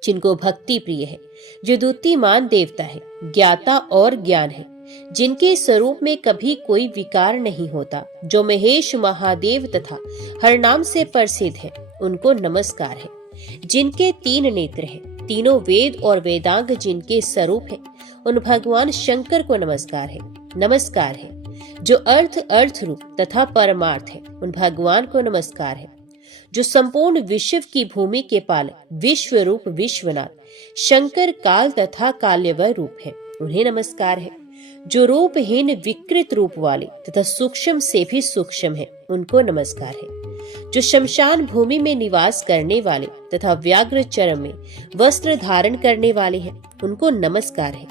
जिनको भक्ति प्रिय है, जो द्युतिमान देवता है, ज्ञाता और ज्ञान है, जिनके स्वरूप में कभी कोई विकार नहीं होता, जो महेश, महादेव तथा हर नाम से प्रसिद्ध है, उनको नमस्कार है। जिनके 3 नेत्र हैं, तीनों वेद और वेदांग जिनके स्वरूप है, उन भगवान शंकर को नमस्कार है। नमस्कार है। जो अर्थ रूप तथा परमार्थ है, उन भगवान को नमस्कार है। जो संपूर्ण विश्व की भूमि के पालक, विश्व रूप विश्वनाथ, शंकर, काल तथा काल्यवय रूप है, उन्हें नमस्कार है। जो रूपहीन, विकृत रूप वाले तथा सूक्ष्म से भी सूक्ष्म है, उनको नमस्कार है। जो शमशान भूमि में निवास करने वाले तथा व्याघ्र चर्म में वस्त्र धारण करने वाले हैं, उनको नमस्कार है।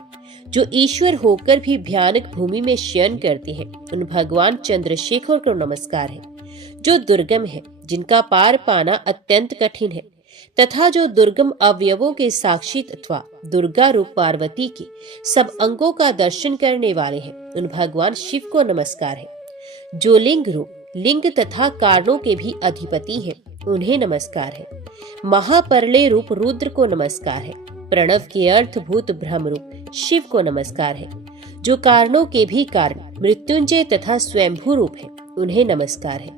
जो ईश्वर होकर भी भयानक भूमि में शयन करते हैं, उन भगवान चंद्रशेखर को नमस्कार है। जो दुर्गम है, जिनका पार पाना अत्यंत कठिन है, तथा जो दुर्गम अवयवों के साक्षी अथवा दुर्गा रूप पार्वती के सब अंगों का दर्शन करने वाले हैं, उन भगवान शिव को नमस्कार है। जो लिंग रूप, लिंग तथा कारणों के भी अधिपति हैं, उन्हें नमस्कार है। महाप्रलय रूप रुद्र को नमस्कार है। प्रणव के अर्थभूत ब्रह्म रूप शिव को नमस्कार है। जो कारणों के भी कारण, मृत्युंजय तथा स्वयंभू रूप है, उन्हें नमस्कार है।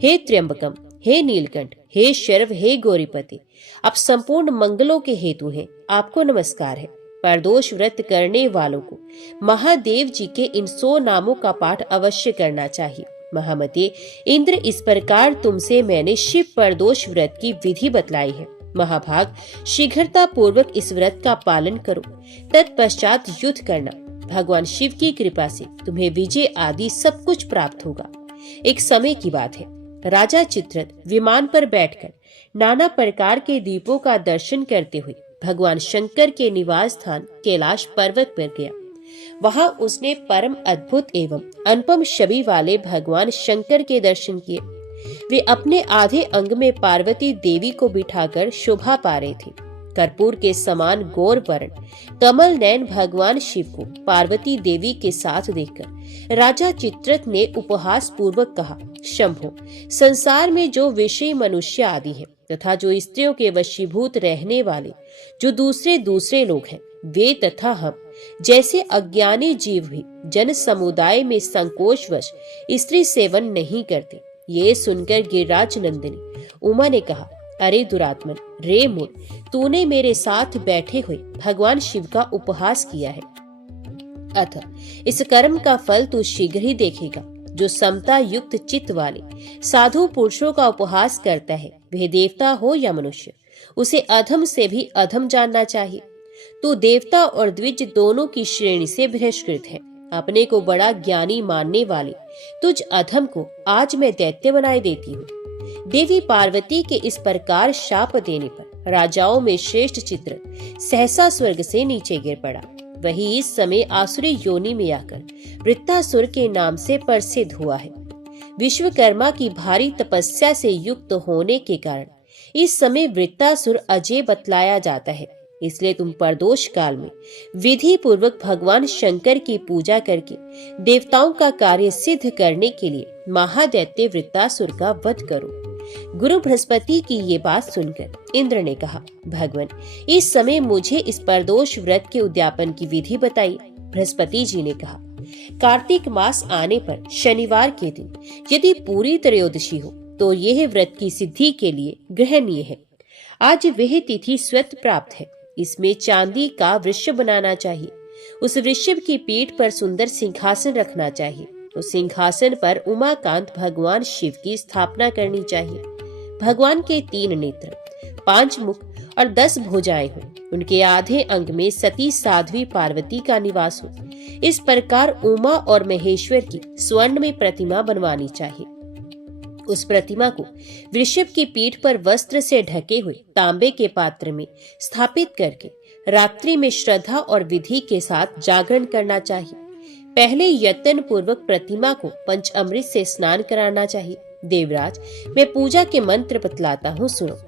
हे त्र्यंबकम, हे नीलकंठ, हे शर्व, हे गौरीपति, आप संपूर्ण मंगलों के हेतु हैं, आपको नमस्कार है। प्रदोष व्रत करने वालों को महादेव जी के इन 100 नामों का पाठ अवश्य करना चाहिए। महामते इंद्र, इस प्रकार तुमसे मैंने शिव प्रदोष व्रत की विधि बतलाई है। महाभाग, शीघ्रता पूर्वक इस व्रत का पालन करो, तत्पश्चात युद्ध करना। भगवान शिव की कृपा से तुम्हें विजय आदि सब कुछ प्राप्त होगा। एक समय की बात है, राजा चित्ररथ विमान पर बैठकर नाना प्रकार के दीपों का दर्शन करते हुए भगवान शंकर के निवास स्थान कैलाश पर्वत पर गया। वहां उसने परम अद्भुत एवं अनुपम छवि वाले भगवान शंकर के दर्शन किए। वे अपने आधे अंग में पार्वती देवी को बिठाकर शोभा पा रहे थे। कर्पूर के समान गौर वर्ण कमल नयन भगवान शिव को पार्वती देवी के साथ देखकर राजा चित्ररथ ने उपहास पूर्वक कहा, शंभो, संसार में जो विषय मनुष्य आदि हैं तथा जो स्त्रियों के वशीभूत रहने वाले जो दूसरे लोग हैं, वे तथा हम जैसे अज्ञानी जीव भी जन समुदाय में संकोचवश स्त्री सेवन नहीं करते। ये सुनकर गिरिराज नंदिनी उमा ने कहा, अरे दुरात्मन, रे मूढ़, तूने मेरे साथ बैठे हुए भगवान शिव का उपहास किया है। अतः इस कर्म का फल तू शीघ्र ही देखेगा। जो समता युक्त चित्त वाले साधु पुरुषों का उपहास करता है, वह देवता हो या मनुष्य, उसे अधम से भी अधम जानना चाहिए। तू देवता और द्विज दोनों की श्रेणी से बहिष्कृत है। अपने को बड़ा ज्ञानी मानने वाले तुझ अधम को आज मैं दैत्य बनाए देती हूँ। देवी पार्वती के इस प्रकार शाप देने पर राजाओं में श्रेष्ठ चित्र सहसा स्वर्ग से नीचे गिर पड़ा। वही इस समय आसुरी योनि में आकर वृत्तासुर के नाम से प्रसिद्ध हुआ है। विश्वकर्मा की भारी तपस्या से युक्त होने के कारण इस समय वृत्तासुर अजय बतलाया जाता है। इसलिए तुम प्रदोष काल में विधि पूर्वक भगवान शंकर की पूजा करके देवताओं का कार्य सिद्ध करने के लिए महादैत्य वृत्तासुर का वध करो। गुरु बृहस्पति की ये बात सुनकर इंद्र ने कहा, भगवान, इस समय मुझे इस प्रदोष व्रत के उद्यापन की विधि बताइए। बृहस्पति जी ने कहा, कार्तिक मास आने पर शनिवार के दिन यदि पूरी त्रयोदशी हो तो यह व्रत की सिद्धि के लिए ग्रहणीय है। आज वह तिथि स्वत प्राप्त है। इसमें चांदी का वृषभ बनाना चाहिए। उस वृषभ की पीठ पर सुंदर सिंहासन रखना चाहिए। उस सिंहासन पर उमाकांत भगवान शिव की स्थापना करनी चाहिए। भगवान के 3 नेत्र, 5 मुख और 10 भुजाएं हों। उनके आधे अंग में सती साध्वी पार्वती का निवास हो। इस प्रकार उमा और महेश्वर की स्वर्ण में प्रतिमा बनवानी चाहिए। उस प्रतिमा को वृषभ की पीठ पर वस्त्र से ढके हुए तांबे के पात्र में स्थापित करके रात्रि में श्रद्धा और विधि के साथ जागरण करना चाहिए। पहले यत्न पूर्वक प्रतिमा को पंचामृत से स्नान कराना चाहिए। देवराज, मैं पूजा के मंत्र बतलाता हूँ, सुनो।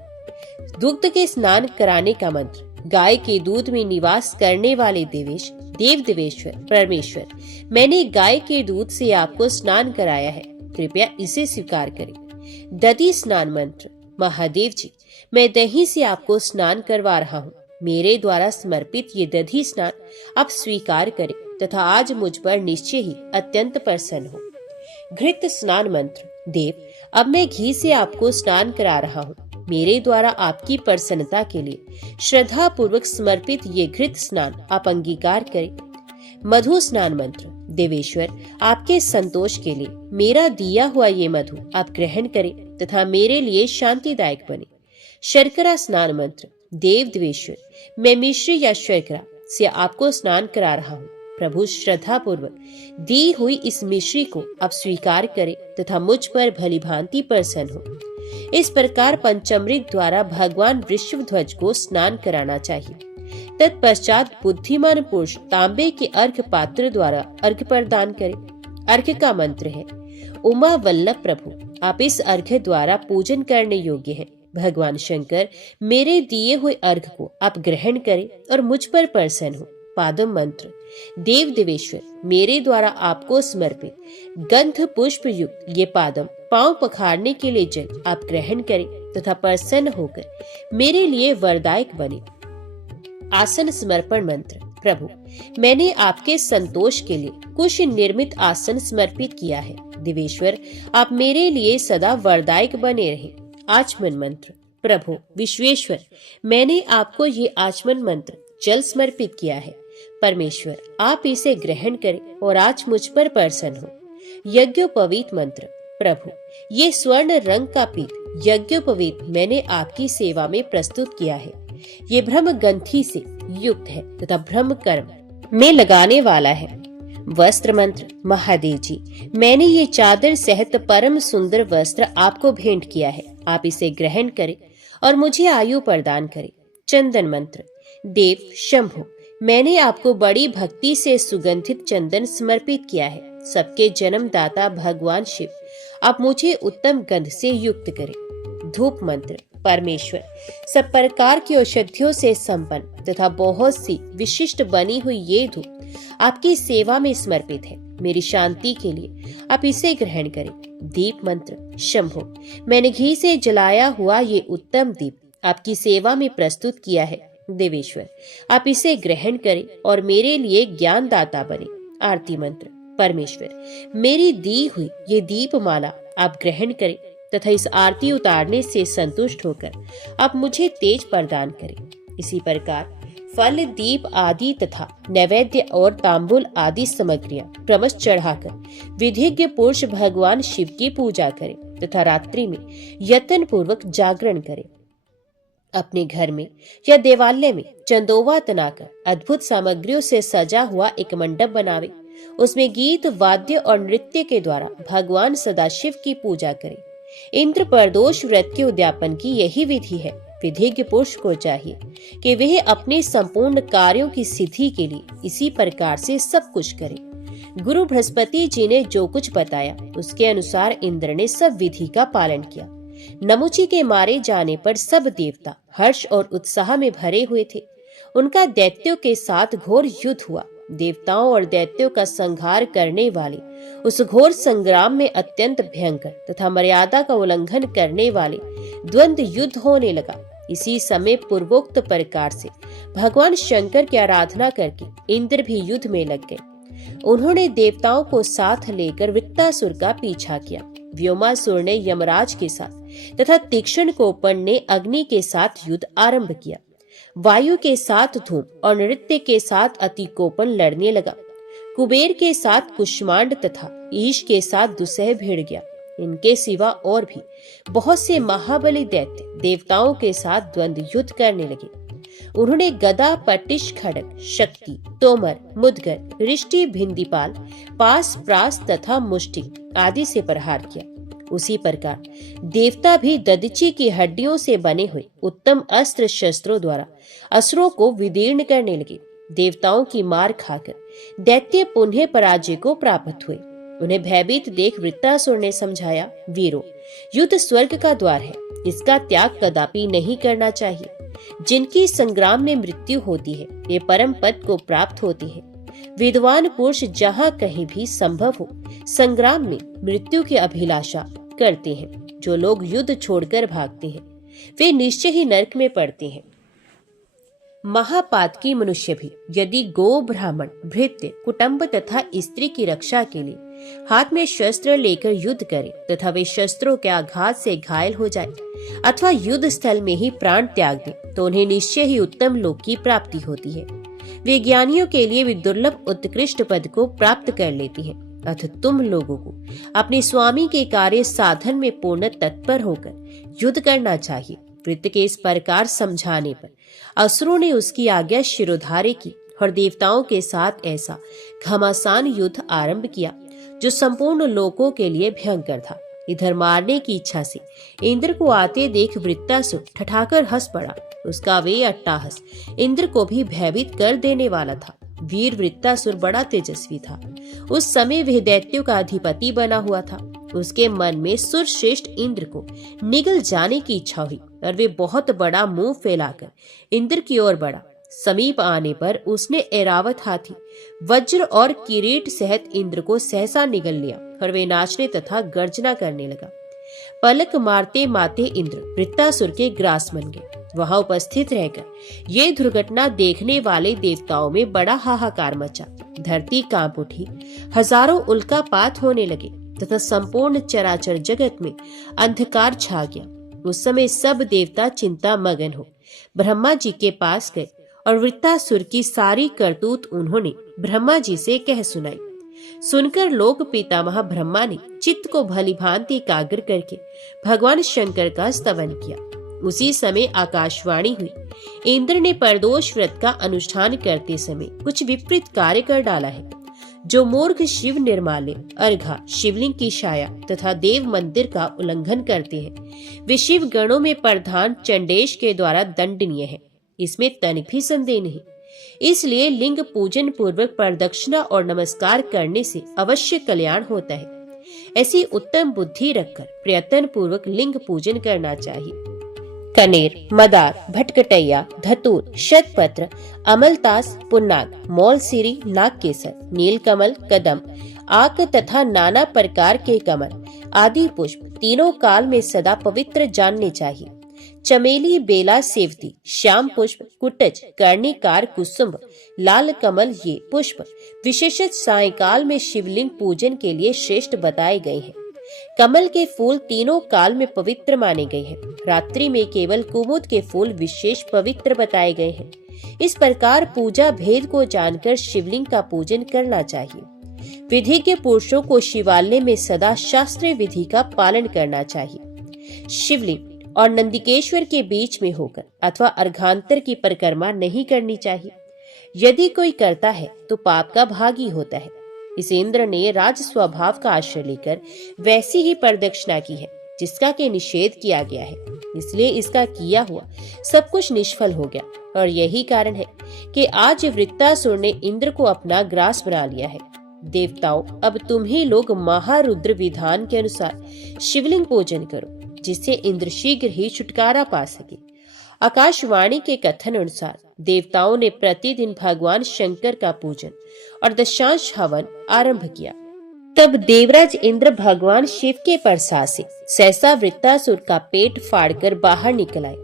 दुग्ध के स्नान कराने का मंत्र, गाय के दूध में निवास करने वाले देवेश, देव देवेश्वर परमेश्वर, मैंने गाय के दूध से आपको स्नान कराया है, कृपया इसे स्वीकार करें। दधी स्नान मंत्र, महादेव जी, मैं दही से आपको स्नान करवा रहा हूँ। मेरे द्वारा समर्पित ये दधी स्नान आप स्वीकार करें तथा आज मुझ पर निश्चय ही अत्यंत प्रसन्न हो। घृत स्नान मंत्र, देव, अब मैं घी से आपको स्नान करा रहा हूँ। मेरे द्वारा आपकी प्रसन्नता के लिए श्रद्धा पूर्वक समर्पित ये घृत स्नान आप अंगीकार करें। मधु स्नान मंत्र, देवेश्वर, आपके संतोष के लिए मेरा दिया हुआ ये मधु आप ग्रहण करें तथा मेरे लिए शांतिदायक बने। शर्करा स्नान मंत्र, देव देवेश्वर, मैं मिश्री या शर्करा से आपको स्नान करा रहा हूँ। प्रभु, श्रद्धा पूर्वक दी हुई इस मिश्री को आप स्वीकार करें तथा मुझ पर भली भांति प्रसन्न हो। इस प्रकार पंचामृत द्वारा भगवान वृषभ ध्वज को स्नान कराना चाहिए। तत्पश्चात बुद्धिमान पुरुष तांबे के अर्घ पात्र द्वारा अर्घ प्रदान करे। अर्घ का मंत्र है, उमा वल्लभ प्रभु, आप इस अर्घ द्वारा पूजन करने योग्य हैं। भगवान शंकर, मेरे दिए हुए अर्घ को आप ग्रहण करें और मुझ पर प्रसन्न हो। पादम मंत्र, देव देवेश्वर, मेरे द्वारा आपको समर्पित गंध पुष्प युक्त ये पादम पांव पखारने के लिए जल आप ग्रहण करें तथा प्रसन्न होकर मेरे लिए वरदायक बने। आसन समर्पण मंत्र, प्रभु, मैंने आपके संतोष के लिए कुश निर्मित आसन समर्पित किया है। देवेश्वर, आप मेरे लिए सदा वरदायक बने रहे। आचमन मंत्र, प्रभु विश्वेश्वर, मैंने आपको ये आचमन मंत्र जल समर्पित किया है। परमेश्वर, आप इसे ग्रहण करें और आज मुझ पर प्रसन्न हो। यज्ञोपवीत मंत्र, प्रभु, ये स्वर्ण रंग का पीत यज्ञोपवीत मैंने आपकी सेवा में प्रस्तुत किया है। ये ब्रह्म ग्रंथि से युक्त है तथा ब्रह्म कर्म में लगाने वाला है। वस्त्र मंत्र, महादेव जी, मैंने ये चादर सहित परम सुंदर वस्त्र आपको भेंट किया है। आप इसे ग्रहण करें और मुझे आयु प्रदान करे। चंदन मंत्र। देव शंभु, मैंने आपको बड़ी भक्ति से सुगंधित चंदन समर्पित किया है। सबके जन्मदाता भगवान शिव, आप मुझे उत्तम गंध से युक्त करें। धूप मंत्र। परमेश्वर, सब प्रकार की औषधियों से संपन्न तथा बहुत सी विशिष्ट बनी हुई ये धूप आपकी सेवा में समर्पित है। मेरी शांति के लिए आप इसे ग्रहण करें। दीप मंत्र। शंभु, मैंने घी से जलाया हुआ ये उत्तम दीप आपकी सेवा में प्रस्तुत किया है। देवेश्वर, आप इसे ग्रहण करें और मेरे लिए ज्ञान दाता बने। आरती मंत्र। परमेश्वर, मेरी दी हुई ये दीपमाला आप ग्रहण करें तथा इस आरती उतारने से संतुष्ट होकर आप मुझे तेज प्रदान करें। इसी प्रकार फल, दीप आदि तथा नैवेद्य और तांबुल आदि सामग्रियां क्रमश चढ़ाकर विधिज्ञ पुरुष भगवान शिव की पूजा करें तथा रात्रि में यत्न पूर्वक जागरण करें। अपने घर में या देवालय में चंदोवा तनाकर अद्भुत सामग्रियों से सजा हुआ एक मंडप बनावे। उसमें गीत, वाद्य और नृत्य के द्वारा भगवान सदाशिव की पूजा करें। इंद्र प्रदोष व्रत के उद्यापन की यही विधि है। विधिज्ञ पुरुष को चाहिए कि वह अपने संपूर्ण कार्यों की सिद्धि के लिए इसी प्रकार से सब कुछ करे। गुरु बृहस्पति जी ने जो कुछ बताया उसके अनुसार इंद्र ने सब विधि का पालन किया। नमुची के मारे जाने पर सब देवता हर्ष और उत्साह में भरे हुए थे। उनका दैत्यों के साथ घोर युद्ध हुआ। देवताओं और दैत्यों का संहार करने वाले उस घोर संग्राम में अत्यंत भयंकर तथा मर्यादा का उल्लंघन करने वाले द्वंद्व युद्ध होने लगा। इसी समय पूर्वोक्त प्रकार से भगवान शंकर की आराधना करके इंद्र भी युद्ध में लग गए। उन्होंने देवताओं को साथ लेकर वृत्तासुर का पीछा किया। व्योमासुर ने यमराज के साथ तथा तीक्ष्ण कोपन ने अग्नि के साथ युद्ध आरंभ किया। वायु के साथ धूम और नृत्य के साथ अतिकोपन लड़ने लगा। कुबेर के साथ कुष्मांड तथा ईश के साथ दुसह भिड़ गया। इनके सिवा और भी बहुत से महाबली दैत्य देवताओं के साथ द्वंद्व युद्ध करने लगे। उन्होंने गदा, पटिश, खड़ग, शक्ति, तोमर, मुदगर, रिष्टि, भिंदीपाल, पास, प्रास तथा मुष्टि आदि से प्रहार किया। उसी प्रकार देवता भी ददची की हड्डियों से बने हुए उत्तम अस्त्र शस्त्रों द्वारा असुरों को विदीर्ण करने लगे। देवताओं की मार खाकर दैत्य पुनः पराजय को प्राप्त हुए। उन्हें भयभीत देख वृत्तासुर ने समझाया, वीरों, युद्ध स्वर्ग का द्वार है, इसका त्याग कदापि नहीं करना चाहिए। जिनकी संग्राम में मृत्यु होती है वे परम पद को प्राप्त होती है। विद्वान पुरुष जहाँ कहीं भी संभव हो संग्राम में मृत्यु की अभिलाषा करते हैं। जो लोग युद्ध छोड़कर भागते हैं वे निश्चय ही नरक में पड़ते हैं। महापातकी मनुष्य भी यदि गो, ब्राह्मण, भृत्य, कुटुंब तथा स्त्री की रक्षा के लिए हाथ में शस्त्र लेकर युद्ध करे तथा वे शस्त्रों के आघात से घायल हो जाए अथवा युद्ध स्थल में ही प्राण त्याग दे तो उन्हें निश्चय ही उत्तम लोक की प्राप्ति होती है। वे ज्ञानियों के लिए वे दुर्लभ उत्कृष्ट पद को प्राप्त कर लेती हैं। अतः तुम लोगों को अपने स्वामी के कार्य साधन में पूर्ण तत्पर होकर युद्ध करना चाहिए। वृत्त के इस प्रकार समझाने पर असुरों ने उसकी आज्ञा शिरोधार्य की और देवताओं के साथ ऐसा घमासान युद्ध आरंभ किया जो संपूर्ण लोकों के लिए भयंकर था। इधर मारने की इच्छा से इंद्र को आते देख वृत्तासुर ठठाकर हंस पड़ा। उसका वे अट्टहास इंद्र को भी भयभीत कर देने वाला था। वीर वृत्तासुर बड़ा तेजस्वी था। उस समय वह दैत्यों का अधिपति बना हुआ था। उसके मन में सुरश्रेष्ठ इंद्र को निगल जाने की इच्छा हुई और वे बहुत बड़ा मुंह फैलाकर इंद्र की ओर बढ़ा। समीप आने पर उसने ऐरावत हाथी, वज्र और किरीट सहित इंद्र को सहसा निगल लिया और वे नाचने तथा गर्जना करने लगा। पलक मारते मारते इंद्र वृत्तासुर के ग्रास बन गए। वहां उपस्थित रहकर ये दुर्घटना देखने वाले देवताओं में बड़ा हाहाकार मचा। धरती कांप उठी, हजारों उल्कापात होने लगे तथा संपूर्ण चराचर जगत में अंधकार छा गया। उस समय सब देवता चिंता मगन हो ब्रह्मा जी के पास गए और वृत्तासुर की सारी करतूत उन्होंने ब्रह्मा जी से कह सुनाई। सुनकर लोक पितामह ब्रह्मा ने चित्त को भली भांति एकाग्र करके भगवान शंकर का स्तवन किया। उसी समय आकाशवाणी हुई, इंद्र ने प्रदोष व्रत का अनुष्ठान करते समय कुछ विपरीत कार्य कर डाला है। जो मूर्ख शिव निर्माल्य, अर्घा, शिवलिंग की छाया तथा देव मंदिर का उल्लंघन करते हैं, वे शिव गणों में प्रधान चंडेश के द्वारा दंडनीय है। इसमें तनिक भी संदेह नहीं। इसलिए लिंग पूजन पूर्वक प्रदक्षिणा और नमस्कार करने से अवश्य कल्याण होता है। ऐसी उत्तम बुद्धि रखकर प्रयत्न पूर्वक लिंग पूजन करना चाहिए। कनेर, मदार, भटकटैया, धतूर, शतपत्र, अमलतास, पुन्नाग, मौलसिरी, नागकेसर, नीलकमल, कदम, आक तथा नाना प्रकार के कमल आदि पुष्प तीनों काल में सदा पवित्र जानने चाहिए। चमेली, बेला, सेवती, श्याम पुष्प, कुटज, कर्णिकार, कुसुम, लाल कमल ये पुष्प विशेषत सायंकाल में शिवलिंग पूजन के लिए श्रेष्ठ बताए गए हैं। कमल के फूल तीनों काल में पवित्र माने गए हैं। रात्रि में केवल कुमुद के फूल विशेष पवित्र बताए गए हैं। इस प्रकार पूजा भेद को जानकर शिवलिंग का पूजन करना चाहिए। विधिज्ञ पुरुषों को शिवालय में सदा शास्त्रीय विधि का पालन करना चाहिए। शिवलिंग और नंदिकेश्वर के बीच में होकर अथवा अर्घांतर की परिक्रमा नहीं करनी चाहिए। यदि कोई करता है तो पाप का भागी होता है। इस इंद्र ने राज स्वभाव का आश्रय लेकर वैसी ही प्रदक्षिणा की है जिसका के निषेध किया गया है। इसलिए इसका किया हुआ सब कुछ निष्फल हो गया और यही कारण है कि आज वृत्तासुर ने इंद्र को अपना ग्रास बना लिया है। देवताओं, अब तुम ही लोग महारुद्र विधान के अनुसार शिवलिंग पूजन करो, जिससे इंद्र शीघ्र ही छुटकारा पा सके। आकाशवाणी के कथन अनुसार देवताओं ने प्रतिदिन भगवान शंकर का पूजन और दशांश हवन आरंभ किया। तब देवराज इंद्र भगवान शिव के प्रसाद से सहसा वृत्तासुर का पेट फाड़कर बाहर निकल आए।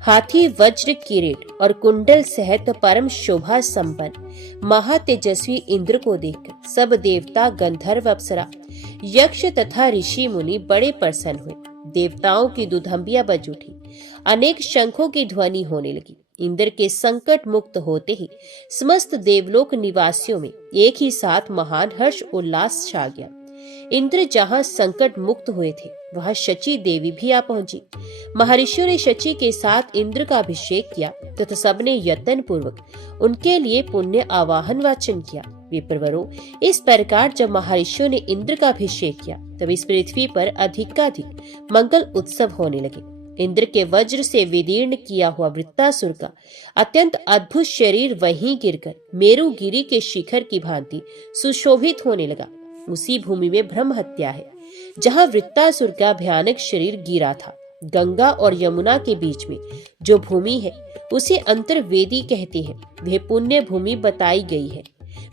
हाथी, वज्र, किरीट और कुंडल सहित परम शोभा संपन्न महातेजस्वी इंद्र को देखकर सब देवता, गंधर्व, अप्सरा, यक्ष तथा ऋषि मुनि बड़े प्रसन्न हुए। देवताओं की दुधंबियां बज उठी, अनेक शंखों की ध्वनि होने लगी। इंद्र के संकट मुक्त होते ही समस्त देवलोक निवासियों में एक ही साथ महान हर्ष उल्लास छा गया। इंद्र जहां संकट मुक्त हुए थे वहां शची देवी भी आ पहुंची। महर्षियों ने शची के साथ इंद्र का अभिषेक किया तथा सबने यत्न पूर्वक उनके लिए पुण्य आवाहन वाचन किया। विप्रवरों, इस प्रकार जब महर्षियों ने इंद्र का अभिषेक किया तब इस पृथ्वी पर अधिकाधिक मंगल उत्सव होने लगे। इंद्र के वज्र से विदीर्ण किया हुआ वृत्तासुर का अत्यंत अद्भुत शरीर वहीं गिरकर मेरुगिरी के शिखर की भांति सुशोभित होने लगा। उसी भूमि में ब्रह्म हत्या है जहां वृत्तासुर का भयानक शरीर गिरा था। गंगा और यमुना के बीच में जो भूमि है उसे अंतर्वेदी कहते हैं। वह पुण्य भूमि बताई गई है।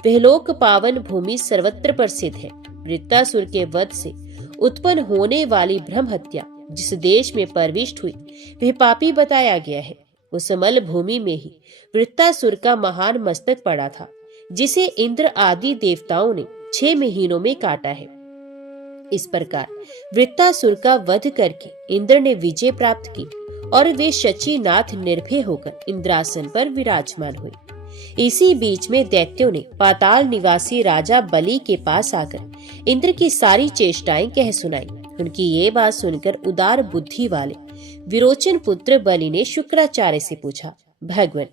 वह लोक पावन भूमि सर्वत्र प्रसिद्ध है। वृत्तासुर के वध से उत्पन्न होने वाली ब्रह्म हत्या जिस देश में प्रविष्ट हुई वह पापी बताया गया है। उस मल भूमि में ही वृत्तासुर का महान मस्तक पड़ा था, जिसे इंद्र आदि देवताओं ने 6 महीनों में काटा है। इस प्रकार वृत्तासुर का वध करके इंद्र ने विजय प्राप्त की और वे शचीनाथ निर्भय होकर इंद्रासन पर विराजमान हुए। इसी बीच में दैत्यों ने पाताल निवासी राजा बलि के पास आकर इंद्र की सारी चेष्टाएं कह सुनाई। उनकी ये बात सुनकर उदार बुद्धि वाले विरोचन पुत्र बलि ने शुक्राचार्य से पूछा, भगवान,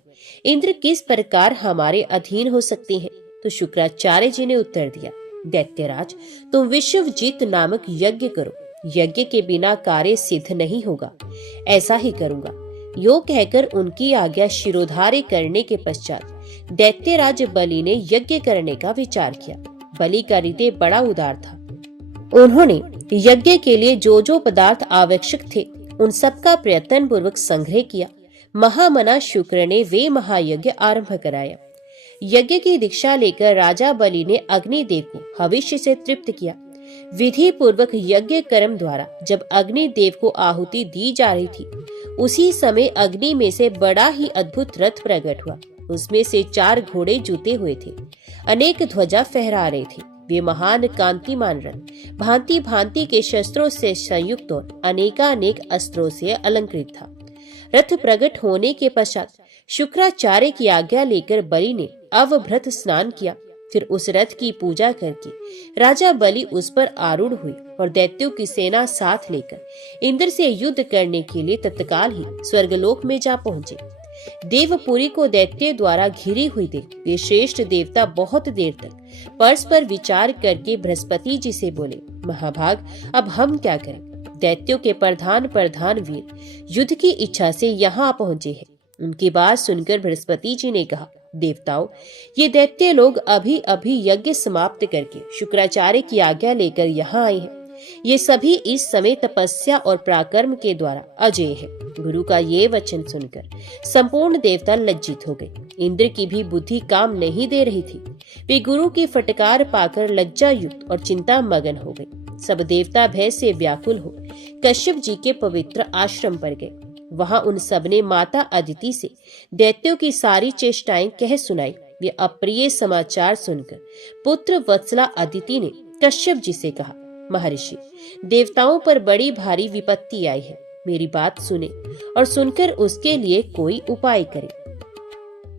इंद्र किस प्रकार हमारे अधीन हो सकते हैं? तो शुक्राचार्य जी ने उत्तर दिया, दैत्यराज, तुम विश्वजीत नामक यज्ञ करो। यज्ञ के बिना कार्य सिद्ध नहीं होगा। ऐसा ही करूंगा। यो कहकर उनकी आज्ञा शिरोधार्य करने के पश्चात दैत्यराज बलि ने यज्ञ करने का विचार किया। बलि का हृदय बड़ा उदार था। उन्होंने यज्ञ के लिए जो जो पदार्थ आवश्यक थे उन सबका प्रयत्न पूर्वक संग्रह किया। महामना शुक्र ने वे महायज्ञ आरंभ कराया। यज्ञ की दीक्षा लेकर राजा बलि ने अग्निदेव को हविष्य से तृप्त किया। विधि पूर्वक यज्ञ कर्म द्वारा जब अग्निदेव को आहुति दी जा रही थी, उसी समय अग्नि में से बड़ा ही अद्भुत रथ प्रकट हुआ। उसमें से 4 घोड़े जुते हुए थे, अनेक ध्वजा फहरा रहे थे। वे महान कांतिमान रथ भांति भांति के शस्त्रों से संयुक्त और अनेकानेक अस्त्रों से अलंकृत था। रथ प्रकट होने के पश्चात शुक्राचार्य की आज्ञा लेकर बलि ने अवभृत स्नान किया। फिर उस रथ की पूजा करके राजा बलि उस पर आरूढ़ हुए और दैत्यों की सेना साथ लेकर इंद्र से युद्ध करने के लिए तत्काल ही स्वर्गलोक में जा पहुंचे। देवपुरी को दैत्य द्वारा घिरी हुई देख वे श्रेष्ठ देवता बहुत देर तक परस्पर विचार करके बृहस्पति जी से बोले, महाभाग अब हम क्या करें? दैत्यों के प्रधान वीर युद्ध की इच्छा से यहाँ पहुंचे हैं। उनकी बात सुनकर बृहस्पति जी ने कहा, देवताओं, ये दैत्य लोग अभी अभी यज्ञ समाप्त करके शुक्राचार्य की आज्ञा लेकर यहाँ आए हैं। ये सभी इस समय तपस्या और पराक्रम के द्वारा अजय है। गुरु का ये वचन सुनकर संपूर्ण देवता लज्जित हो गए। इंद्र की भी बुद्धि काम नहीं दे रही थी। वे गुरु की फटकार पाकर लज्जा युक्त और चिंता मगन हो गए। सब देवता भय से व्याकुल हो कश्यप जी के पवित्र आश्रम पर गए। वहां उन सबने माता अदिति से दैत्यों की सारी चेष्टाएं कह सुनाई। वे अप्रिय समाचार सुनकर पुत्र वत्सला अदिति ने कश्यप जी से कहा, महर्षि, देवताओं पर बड़ी भारी विपत्ति आई है। मेरी बात सुने और सुनकर उसके लिए कोई उपाय करे।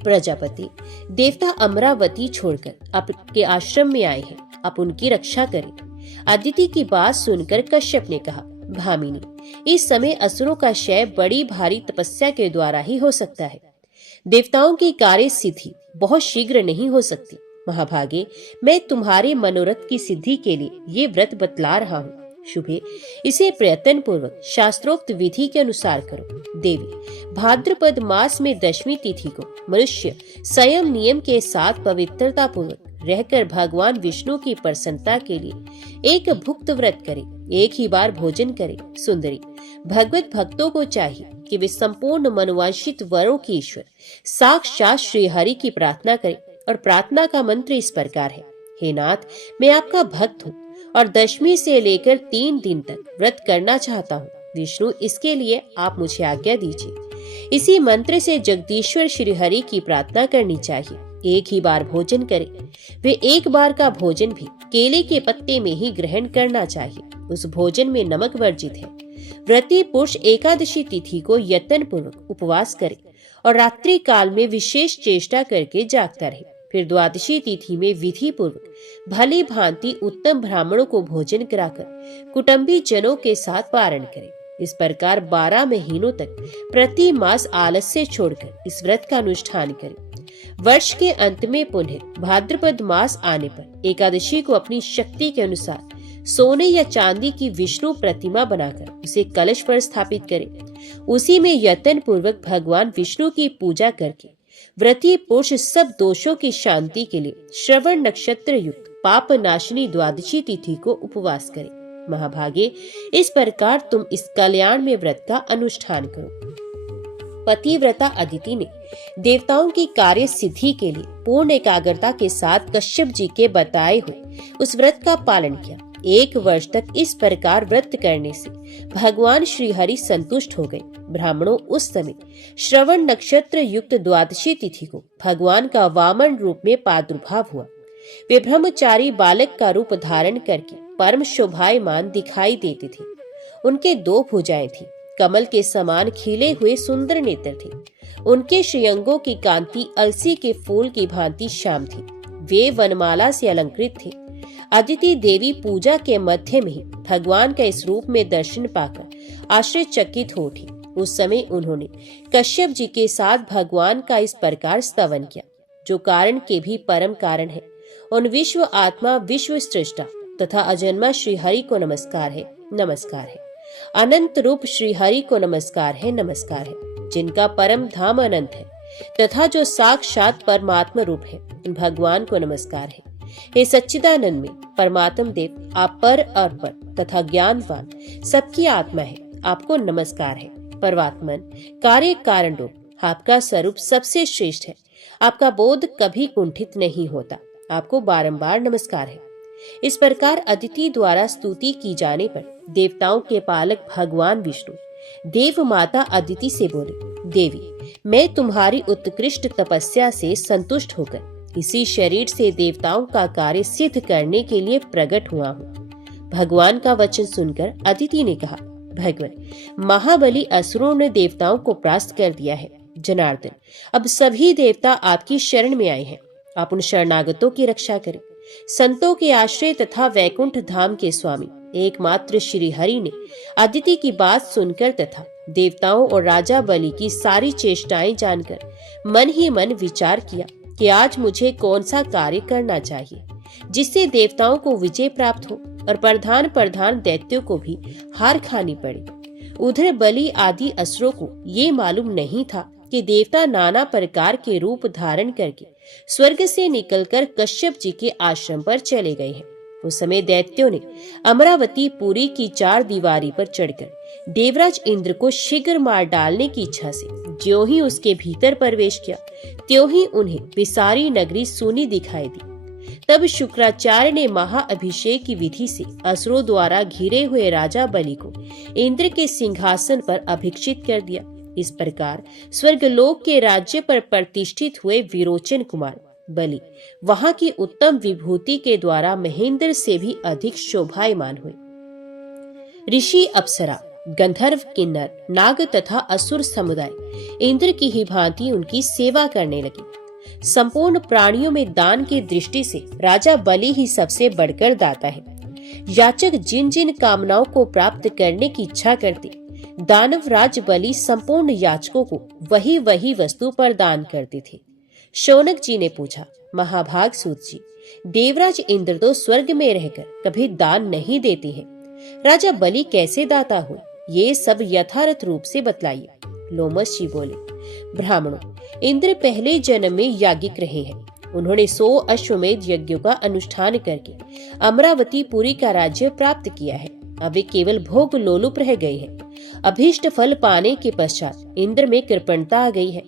प्रजापति, देवता अमरावती छोड़कर आपके आश्रम में आए हैं, आप उनकी रक्षा करें। अदिति की बात सुनकर कश्यप ने कहा, भामिनी, इस समय असुरों का क्षय बड़ी भारी तपस्या के द्वारा ही हो सकता है। देवताओं की कार्य सिद्धि बहुत शीघ्र नहीं हो सकती। महाभागे, मैं तुम्हारे मनोरथ की सिद्धि के लिए ये व्रत बतला रहा हूँ। शुभे, इसे प्रयत्न पूर्वक शास्त्रोक्त विधि के अनुसार करो। देवी, भाद्रपद मास में दशमी तिथि को मनुष्य संयम नियम के साथ पवित्रता पूर्वक रहकर भगवान विष्णु की प्रसन्नता के लिए एक भुक्त व्रत करे, एक ही बार भोजन करे। सुंदरी, भगवत भक्तों को चाहिए कि वे संपूर्ण मनोवांछित वरों की ईश्वर साक्षात श्री हरि की प्रार्थना करें और प्रार्थना का मंत्र इस प्रकार है, हे नाथ, मैं आपका भक्त हूँ और दशमी से लेकर 3 दिन तक व्रत करना चाहता हूँ। विष्णु, इसके लिए आप मुझे आज्ञा दीजिए। इसी मंत्र से जगदीश्वर श्री हरि की प्रार्थना करनी चाहिए। एक ही बार भोजन करें। वे एक बार का भोजन भी केले के पत्ते में ही ग्रहण करना चाहिए। उस भोजन में नमक वर्जित है। व्रती पुरुष एकादशी तिथि को यत्न पूर्वक उपवास करे और रात्रि काल में विशेष चेष्टा करके जागता रहे। फिर द्वादशी तिथि में विधि पूर्वक भली भांति उत्तम ब्राह्मणों को भोजन कराकर कुटुंबी जनों के साथ पारण करे। इस प्रकार 12 महीनों तक प्रति मास आलस्य छोड़कर इस व्रत का अनुष्ठान करें। वर्ष के अंत में पुनः भाद्रपद मास आने पर एकादशी को अपनी शक्ति के अनुसार सोने या चांदी की विष्णु प्रतिमा बनाकर उसे कलश पर स्थापित करें। उसी में यत्न पूर्वक भगवान विष्णु की पूजा करके व्रती पुरुष सब दोषों की शांति के लिए श्रवण नक्षत्र युक्त पाप नाशिनी द्वादशी तिथि को उपवास करें। महाभागे, इस प्रकार तुम इस कल्याण में व्रत का अनुष्ठान करो। पतिव्रता अदिति ने देवताओं की कार्य सिद्धि के लिए पूर्ण एकाग्रता के साथ कश्यप जी के बताए हुए उस व्रत का पालन किया। 1 वर्ष तक इस प्रकार व्रत करने से भगवान श्री हरि संतुष्ट हो गए। ब्राह्मणों, उस समय श्रवण नक्षत्र युक्त द्वादशी तिथि को भगवान का वामन रूप में प्रादुर्भाव हुआ। वे ब्रह्मचारी बालक का रूप धारण करके परम शोभायमान दिखाई देते थे। उनके 2 भुजाएं थी, कमल के समान खिले हुए सुंदर नेत्र थे। उनके श्रीअंगों की कांति अलसी के फूल की भांति श्याम थी। वे वनमाला से अलंकृत थे। अदिति देवी पूजा के मध्य में ही भगवान का इस रूप में दर्शन पाकर आश्चर्यचकित हो उठी। उस समय उन्होंने कश्यप जी के साथ भगवान का इस प्रकार स्तवन किया, जो कारण के भी परम कारण है। उन विश्व आत्मा, विश्व सृष्टा तथा अजन्मा श्री हरि को नमस्कार है, नमस्कार है। अनंत रूप श्री हरि को नमस्कार है, नमस्कार है। जिनका परम धाम अनंत है तथा जो साक्षात परमात्मा रूप है, उन भगवान को नमस्कार है। हे सच्चिदानंद में परमात्म देव, आप पर और पर तथा ज्ञानवान सबकी आत्मा है, आपको नमस्कार है। परमात्मन, कार्य कारण रूप, आपका स्वरूप सबसे श्रेष्ठ है। आपका बोध कभी कुंठित नहीं होता, आपको बारंबार नमस्कार है। इस प्रकार अदिति द्वारा स्तुति की जाने पर देवताओं के पालक भगवान विष्णु देव माता अदिति से बोले, देवी, मैं तुम्हारी उत्कृष्ट तपस्या से संतुष्ट होकर इसी शरीर से देवताओं का कार्य सिद्ध करने के लिए प्रकट हुआ हूँ। भगवान का वचन सुनकर अदिति ने कहा, भगवान, महाबली असुरों ने देवताओं को परास्त कर दिया है। जनार्दन, अब सभी देवता आपकी शरण में आए हैं। आप उन शरणागतों की रक्षा करें। संतों के आश्रय तथा वैकुंठ धाम के स्वामी एकमात्र श्री हरि ने अदिति की बात सुनकर तथा देवताओं और राजा बलि की सारी चेष्टाएं जानकर मन ही मन विचार किया कि आज मुझे कौन सा कार्य करना चाहिए जिससे देवताओं को विजय प्राप्त हो और प्रधान दैत्यों को भी हार खानी पड़े। उधर बलि आदि असुरों को ये मालूम नहीं था कि देवता नाना प्रकार के रूप धारण करके स्वर्ग से निकलकर कश्यप जी के आश्रम पर चले गए हैं। उस समय दैत्यों ने अमरावती पुरी की 4 दीवारी पर चढ़कर देवराज इंद्र को शीघ्र मार डालने की इच्छा से ज्यों ही उसके भीतर प्रवेश किया त्यों ही उन्हें विसारी नगरी सूनी दिखाई दी। तब शुक्राचार्य ने महाअभिषेक की विधि से असुरों द्वारा घिरे हुए राजा बलि को इंद्र के सिंहासन पर अभिषिक्त कर दिया। इस प्रकार स्वर्गलोक के राज्य पर प्रतिष्ठित हुए विरोचन कुमार बलि वहां की उत्तम विभूति के द्वारा महेंद्र से भी अधिक शोभायमान हुए। ऋषि, अप्सरा, गंधर्व, किन्नर, नाग तथा असुर समुदाय इंद्र की ही भांति उनकी सेवा करने लगे। संपूर्ण प्राणियों में दान की दृष्टि से राजा बलि ही सबसे बढ़कर दाता है। याचक जिन जिन कामनाओं को प्राप्त करने की इच्छा करते, दानव राज बलि संपूर्ण याचकों को वही वही वस्तु प्रदान करते थे। शौनक जी ने पूछा, महाभाग सूत जी, देवराज इंद्र तो स्वर्ग में रहकर कभी दान नहीं देते हैं, राजा बलि कैसे दाता हुए? ये सब यथार्थ रूप से बतलाइए। लोमस जी बोले, ब्राह्मणों, इंद्र पहले जन्म में याज्ञिक रहे हैं। उन्होंने 100 अश्वमेध यज्ञों का अनुष्ठान करके अमरावती पुरी का राज्य प्राप्त किया है। अब वे केवल भोग लोलुप रह गए हैं। अभीष्ट फल पाने के पश्चात इंद्र में कृपणता आ गई है।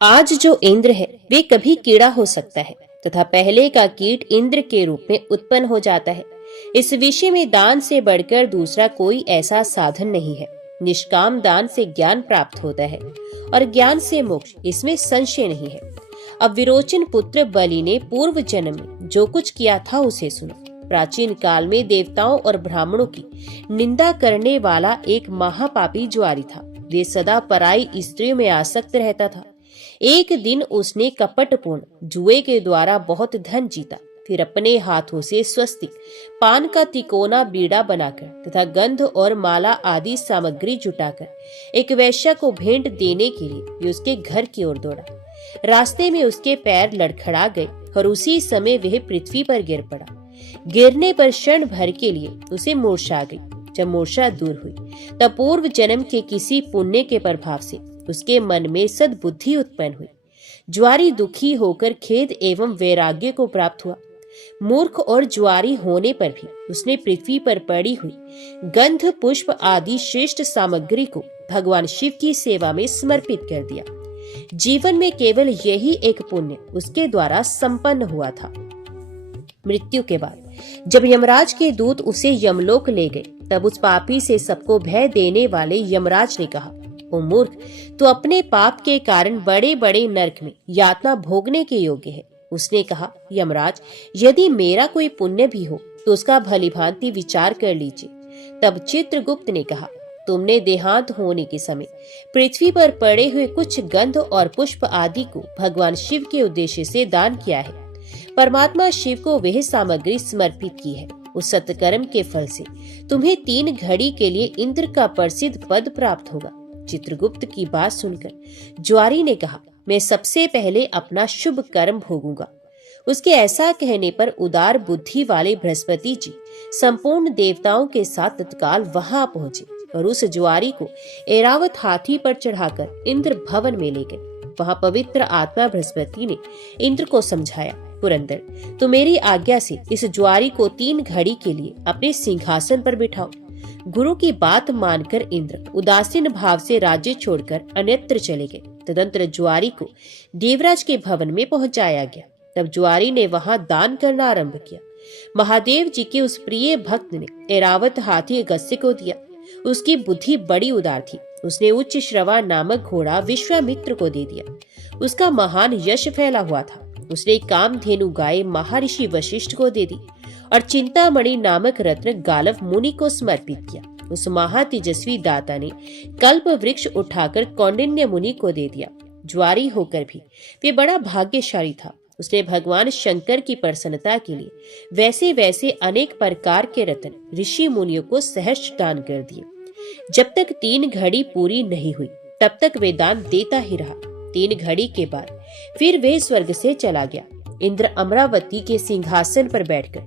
आज जो इंद्र है वे कभी कीड़ा हो सकता है तथा पहले का कीट इंद्र के रूप में उत्पन्न हो जाता है। इस विषय में दान से बढ़कर दूसरा कोई ऐसा साधन नहीं है। निष्काम दान से ज्ञान प्राप्त होता है और ज्ञान से मोक्ष, इसमें संशय नहीं है। अब विरोचन पुत्र बलि ने पूर्व जन्म में जो कुछ किया था उसे सुनो। प्राचीन काल में देवताओं और ब्राह्मणों की निंदा करने वाला एक महापापी ज्वारी था। वे सदा पराई स्त्रियों में आसक्त रहता था। एक दिन उसने कपटपूर्ण जुए के द्वारा बहुत धन जीता। फिर अपने हाथों से स्वस्तिक, पान का तिकोना बीड़ा बनाकर तथा गंध और माला आदि सामग्री जुटाकर एक वैश्या को भेंट देने के लिए वे उसके घर की ओर दौड़ा। रास्ते में उसके पैर लड़खड़ा गए और उसी समय वह पृथ्वी पर गिर पड़ा। गिरने पर क्षण भर के लिए उसे मूर्छा आ गई। जब मूर्छा दूर हुई तब पूर्व जन्म के किसी पुण्य के प्रभाव से उसके मन में सद्बुद्धि उत्पन्न हुई। ज्वारी दुखी होकर खेद एवं वैराग्य को प्राप्त हुआ। मूर्ख और ज्वारी होने पर भी उसने पृथ्वी पर पड़ी हुई गंध, पुष्प आदि श्रेष्ठ सामग्री को भगवान शिव की सेवा में समर्पित कर दिया। जीवन में केवल यही एक पुण्य उसके द्वारा संपन्न हुआ था। मृत्यु के बाद जब यमराज के दूत उसे यमलोक ले गए तब उस पापी से सबको भय देने वाले यमराज ने कहा, ओ मूर्ख, तू अपने पाप के कारण बड़े बड़े नरक में यातना भोगने के योग्य है। उसने कहा, यमराज, यदि मेरा कोई पुण्य भी हो तो उसका भलीभांति विचार कर लीजिए। तब चित्रगुप्त ने कहा, तुमने देहांत होने के समय पृथ्वी पर पड़े हुए कुछ गंध और पुष्प आदि को भगवान शिव के उद्देश्य से दान किया है। परमात्मा शिव को वह सामग्री समर्पित की है। उस सत्कर्म के फल से तुम्हें 3 घड़ी के लिए इंद्र का प्रसिद्ध पद प्राप्त होगा। चित्रगुप्त की बात सुनकर ज्वारी ने कहा, मैं सबसे पहले अपना शुभ कर्म भोगूंगा। उसके ऐसा कहने पर उदार बुद्धि वाले बृहस्पति जी संपूर्ण देवताओं के साथ तत्काल वहां पहुंचे और उस ज्वारी को ऐरावत हाथी पर चढ़ाकर इंद्र भवन में ले गए। वहां पवित्र आत्मा बृहस्पति ने इंद्र को समझाया, पुरंदर, तो मेरी आज्ञा से इस ज्वारी को 3 घड़ी के लिए अपने सिंहासन पर बिठाओ। गुरु की बात मानकर इंद्र उदासीन भाव से राज्य छोड़कर अन्यत्र चले गए। तदंतर ज्वारी को देवराज के भवन में पहुंचाया गया। तब ज्वारी ने वहां दान करना आरंभ किया। महादेव जी के उस प्रिय भक्त ने ऐरावत हाथी अगस्त्य को दिया। उसकी बुद्धि बड़ी उदार थी। उसने उच्च श्रवा नामक घोड़ा विश्वामित्र को दे दिया। उसका महान यश फैला हुआ था। उसने कामधेनु गाय महर्षि वशिष्ठ को दे दी और चिंतामणि नामक रत्न गालव मुनि को समर्पित किया। उस महातेजस्वी दाता ने कल्प वृक्ष उठाकर कौंडिन्य मुनि को दे दिया। ज्वारी होकर भी वे बड़ा भाग्यशाली था। उसने भगवान शंकर की प्रसन्नता के लिए वैसे वैसे अनेक प्रकार के रत्न ऋषि मुनियों को सहर्ष दान कर दिए। जब तक 3 घड़ी पूरी नहीं हुई तब तक वे दान देता ही रहा। 3 घड़ी के बाद फिर वे स्वर्ग से चला गया। इंद्र अमरावती के सिंहासन पर बैठकर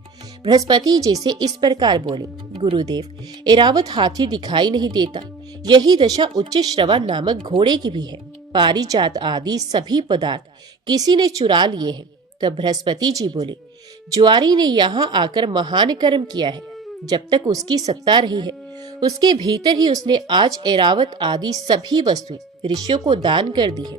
बृहस्पति जी से इस प्रकार बोले, गुरुदेव, ऐरावत हाथी दिखाई नहीं देता। यही दशा उच्च श्रवा नामक घोड़े की भी है। पारिजात आदि सभी पदार्थ किसी ने चुरा लिए हैं। तब बृहस्पति जी बोले, ज्वारी ने यहाँ आकर महान कर्म किया है। जब तक उसकी सत्ता रही है उसके भीतर ही उसने आज ऐरावत आदि सभी वस्तुएं ऋषियों को दान कर दी है।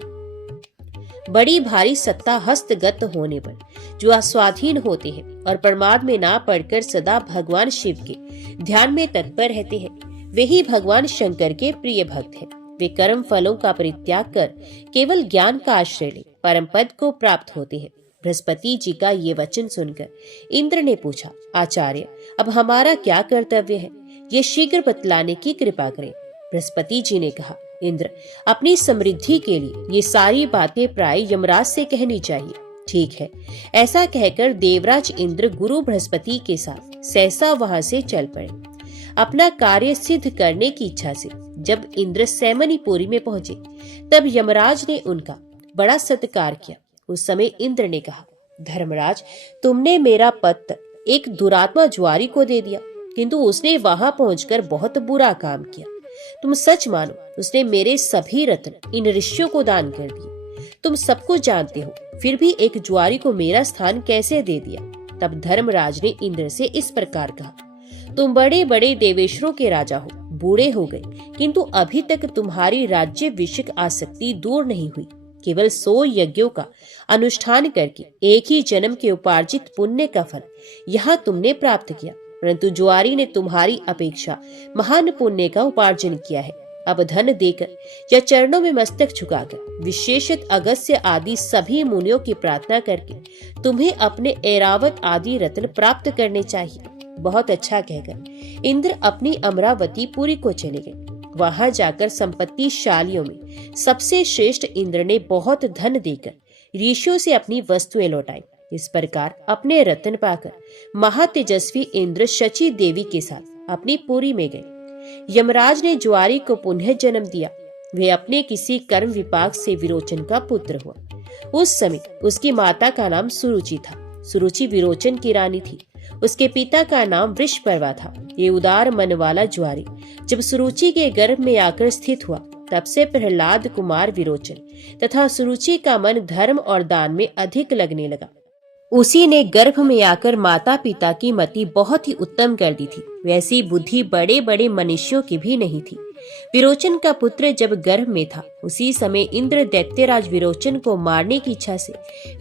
बड़ी भारी सत्ता हस्तगत होने पर जो अस्वाधीन होते हैं और प्रमाद में ना पड़कर सदा भगवान शिव के ध्यान में तत्पर रहते हैं, वे ही भगवान शंकर के प्रिय भक्त हैं। वे कर्म फलों का परित्याग कर केवल ज्ञान का आश्रय ले परम पद को प्राप्त होते हैं। बृहस्पति जी का ये वचन सुनकर इंद्र ने पूछा, आचार्य, अब हमारा क्या कर्तव्य है? ये शीघ्र बतलाने की कृपा करें। बृहस्पति जी ने कहा, इंद्र, अपनी समृद्धि के लिए ये सारी बातें प्राय यमराज से कहनी चाहिए। ठीक है। ऐसा कहकर देवराज इंद्र गुरु बृहस्पति के साथ सहसा वहां से चल पड़े। अपना कार्य सिद्ध करने की इच्छा से जब इंद्र सैमनीपुरी में पहुंचे तब यमराज ने उनका बड़ा सत्कार किया। उस समय इंद्र ने कहा, धर्मराज, तुमने मेरा पत्र एक दुरात्मा ज्वारी को दे दिया, किंतु उसने वहां पहुंचकर बहुत बुरा काम किया। तुम सच मानो, उसने मेरे सभी रत्न इन ऋषियों को दान कर दिए। तुम सब कुछ जानते हो, फिर भी एक ज्वारी को मेरा स्थान कैसे दे दिया? तब धर्मराज ने इंद्र से इस प्रकार कहा, तुम बड़े बड़े देवेश्वरों के राजा हो, बूढ़े हो गए, किंतु अभी तक तुम्हारी राज्य विषयक आसक्ति दूर नहीं हुई। केवल 100 यज्ञों का अनुष्ठान करके एक ही जन्म के उपार्जित पुण्य का फल यहाँ तुमने प्राप्त किया, परंतु ज्वारी ने तुम्हारी अपेक्षा महान पुण्य का उपार्जन किया है। अब धन देकर या चरणों में मस्तक झुकाकर विशेषत अगस्त्य आदि सभी मुनियों की प्रार्थना करके तुम्हें अपने ऐरावत आदि रत्न प्राप्त करने चाहिए। बहुत अच्छा कहकर इंद्र अपनी अमरावती पुरी को चले गए। वहां जाकर संपत्तिशालियों में सबसे श्रेष्ठ इंद्र ने बहुत धन देकर ऋषियों से अपनी वस्तुएं लौटाई। इस प्रकार अपने रत्न पाकर महातेजस्वी इंद्र शची देवी के साथ अपनी पुरी में गए। यमराज ने ज्वारी को पुनः जन्म दिया। वे अपने किसी कर्म विपाक से विरोचन का पुत्र हुआ। उस समय उसकी माता का नाम सुरुचि था। सुरुचि विरोचन की रानी थी। उसके पिता का नाम वृषपर्वा था। ये उदार मन वाला ज्वारी जब सुरुचि के गर्भ में आकर स्थित हुआ तब से प्रहलाद कुमार विरोचन तथा सुरुचि का मन धर्म और दान में अधिक लगने लगा। उसी ने गर्भ में आकर माता पिता की मति बहुत ही उत्तम कर दी थी। वैसी बुद्धि बड़े बड़े मनुष्यों की भी नहीं थी। विरोचन का पुत्र जब गर्भ में था उसी समय इंद्र दैत्यराज विरोचन को मारने की इच्छा से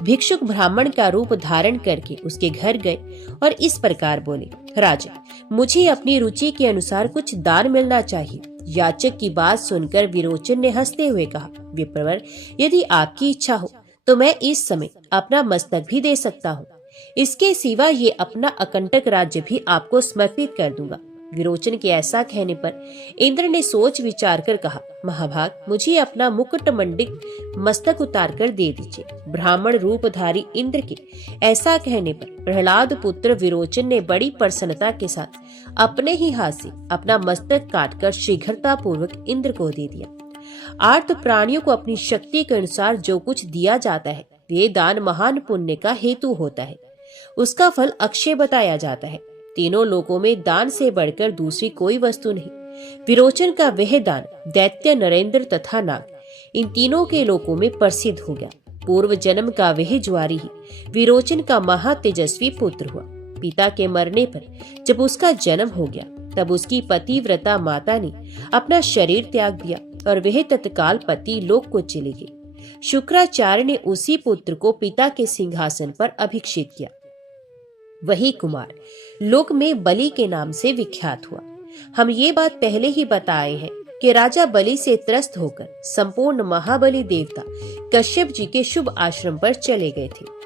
भिक्षुक ब्राह्मण का रूप धारण करके उसके घर गए और इस प्रकार बोले, राजा, मुझे अपनी रुचि के अनुसार कुछ दान मिलना चाहिए। याचक की बात सुनकर विरोचन ने हंसते हुए कहा, विप्रवर, यदि आपकी इच्छा हो तो मैं इस समय अपना मस्तक भी दे सकता हूँ। इसके सिवा ये अपना अकंटक राज्य भी आपको समर्पित कर दूंगा। विरोचन के ऐसा कहने पर इंद्र ने सोच विचार कर कहा, महाभाग, मुझे अपना मुकुट मंडित मस्तक उतार कर दे दीजिए। ब्राह्मण रूपधारी इंद्र के ऐसा कहने पर प्रहलाद पुत्र विरोचन ने बड़ी प्रसन्नता के साथ अपने ही हाथ से अपना मस्तक काटकर शीघ्रता पूर्वक इंद्र को दे दिया। आर्त प्राणियों को अपनी शक्ति के अनुसार जो कुछ दिया जाता है वे दान महान पुण्य का हेतु होता है। उसका फल अक्षय बताया जाता है। तीनों लोकों में दान से बढ़कर दूसरी कोई वस्तु नहीं। विरोचन का वह दान दैत्य, नरेंद्र तथा नाग, इन तीनों के लोकों में प्रसिद्ध हो गया। पूर्व जन्म का वह ज्वारी ही विरोचन का महातेजस्वी पुत्र हुआ। पिता के मरने पर जब उसका जन्म हो गया तब उसकी पतिव्रता माता ने अपना शरीर त्याग दिया और वह तत्काल पति लोक को चली गई। शुक्राचार्य ने उसी पुत्र को पिता के सिंहासन पर अभिषिक्त किया। वही कुमार लोक में बलि के नाम से विख्यात हुआ। हम ये बात पहले ही बताए हैं कि राजा बलि से त्रस्त होकर संपूर्ण महाबली देवता कश्यप जी के शुभ आश्रम पर चले गए थे।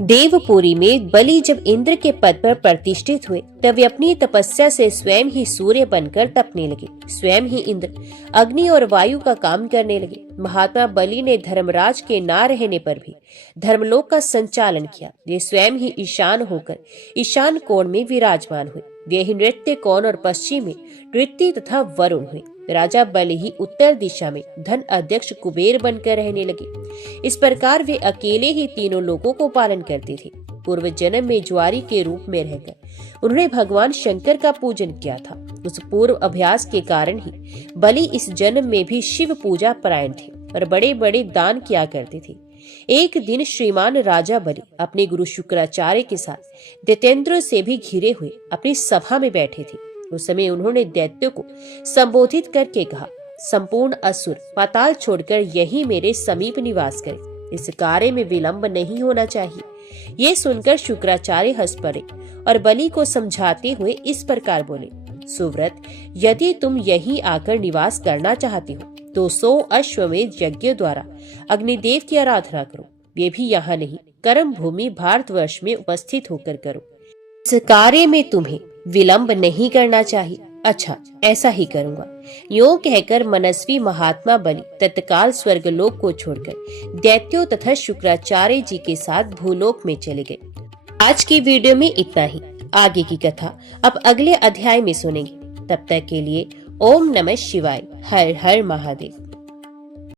देवपुरी में बलि जब इंद्र के पद पर प्रतिष्ठित हुए तब वे अपनी तपस्या से स्वयं ही सूर्य बनकर तपने लगे। स्वयं ही इंद्र अग्नि और वायु का काम करने लगे। महात्मा बलि ने धर्मराज के ना रहने पर भी धर्मलोक का संचालन किया। वे स्वयं ही ईशान होकर ईशान कोण में विराजमान हुए। वे ही नृत्य कौन और पश्चिम में नृत्य तथा वरुण हुए। राजा बलि ही उत्तर दिशा में धन अध्यक्ष कुबेर बनकर रहने लगे। इस प्रकार वे अकेले ही तीनों लोगों को पालन करते थे। पूर्व जन्म में ज्वारी के रूप में रहकर उन्होंने भगवान शंकर का पूजन किया था। उस पूर्व अभ्यास के कारण ही बलि इस जन्म में भी शिव पूजा परायण थे और बड़े बड़े दान किया करते थे। एक दिन श्रीमान राजा बलि अपने गुरु शुक्राचार्य के साथ दैत्येंद्र से भी घिरे हुए अपनी सभा में बैठे थे। उस समय उन्होंने दैत्यों को संबोधित करके कहा, संपूर्ण असुर पाताल छोड़कर यहीं मेरे समीप निवास करें। इस कार्य में विलंब नहीं होना चाहिए। ये सुनकर शुक्राचार्य हंस पड़े और बलि को समझाते हुए इस प्रकार बोले, सुव्रत, यदि तुम यहीं आकर निवास करना चाहते हो तो 100 अश्वमेध यज्ञ द्वारा अग्निदेव की आराधना करो। ये भी यहाँ नहीं, कर्म भूमि भारतवर्ष में उपस्थित होकर करो। इस कार्य में तुम्हें विलंब नहीं करना चाहिए। अच्छा, ऐसा ही करूंगा। यूं कहकर मनस्वी महात्मा बलि तत्काल स्वर्गलोक को छोड़कर दैत्यों तथा शुक्राचार्य जी के साथ भूलोक में चले गए। आज की वीडियो में इतना ही। आगे की कथा अब अगले अध्याय में सुनेंगे। तब तक के लिए ओम नमः शिवाय। हर हर महादेव।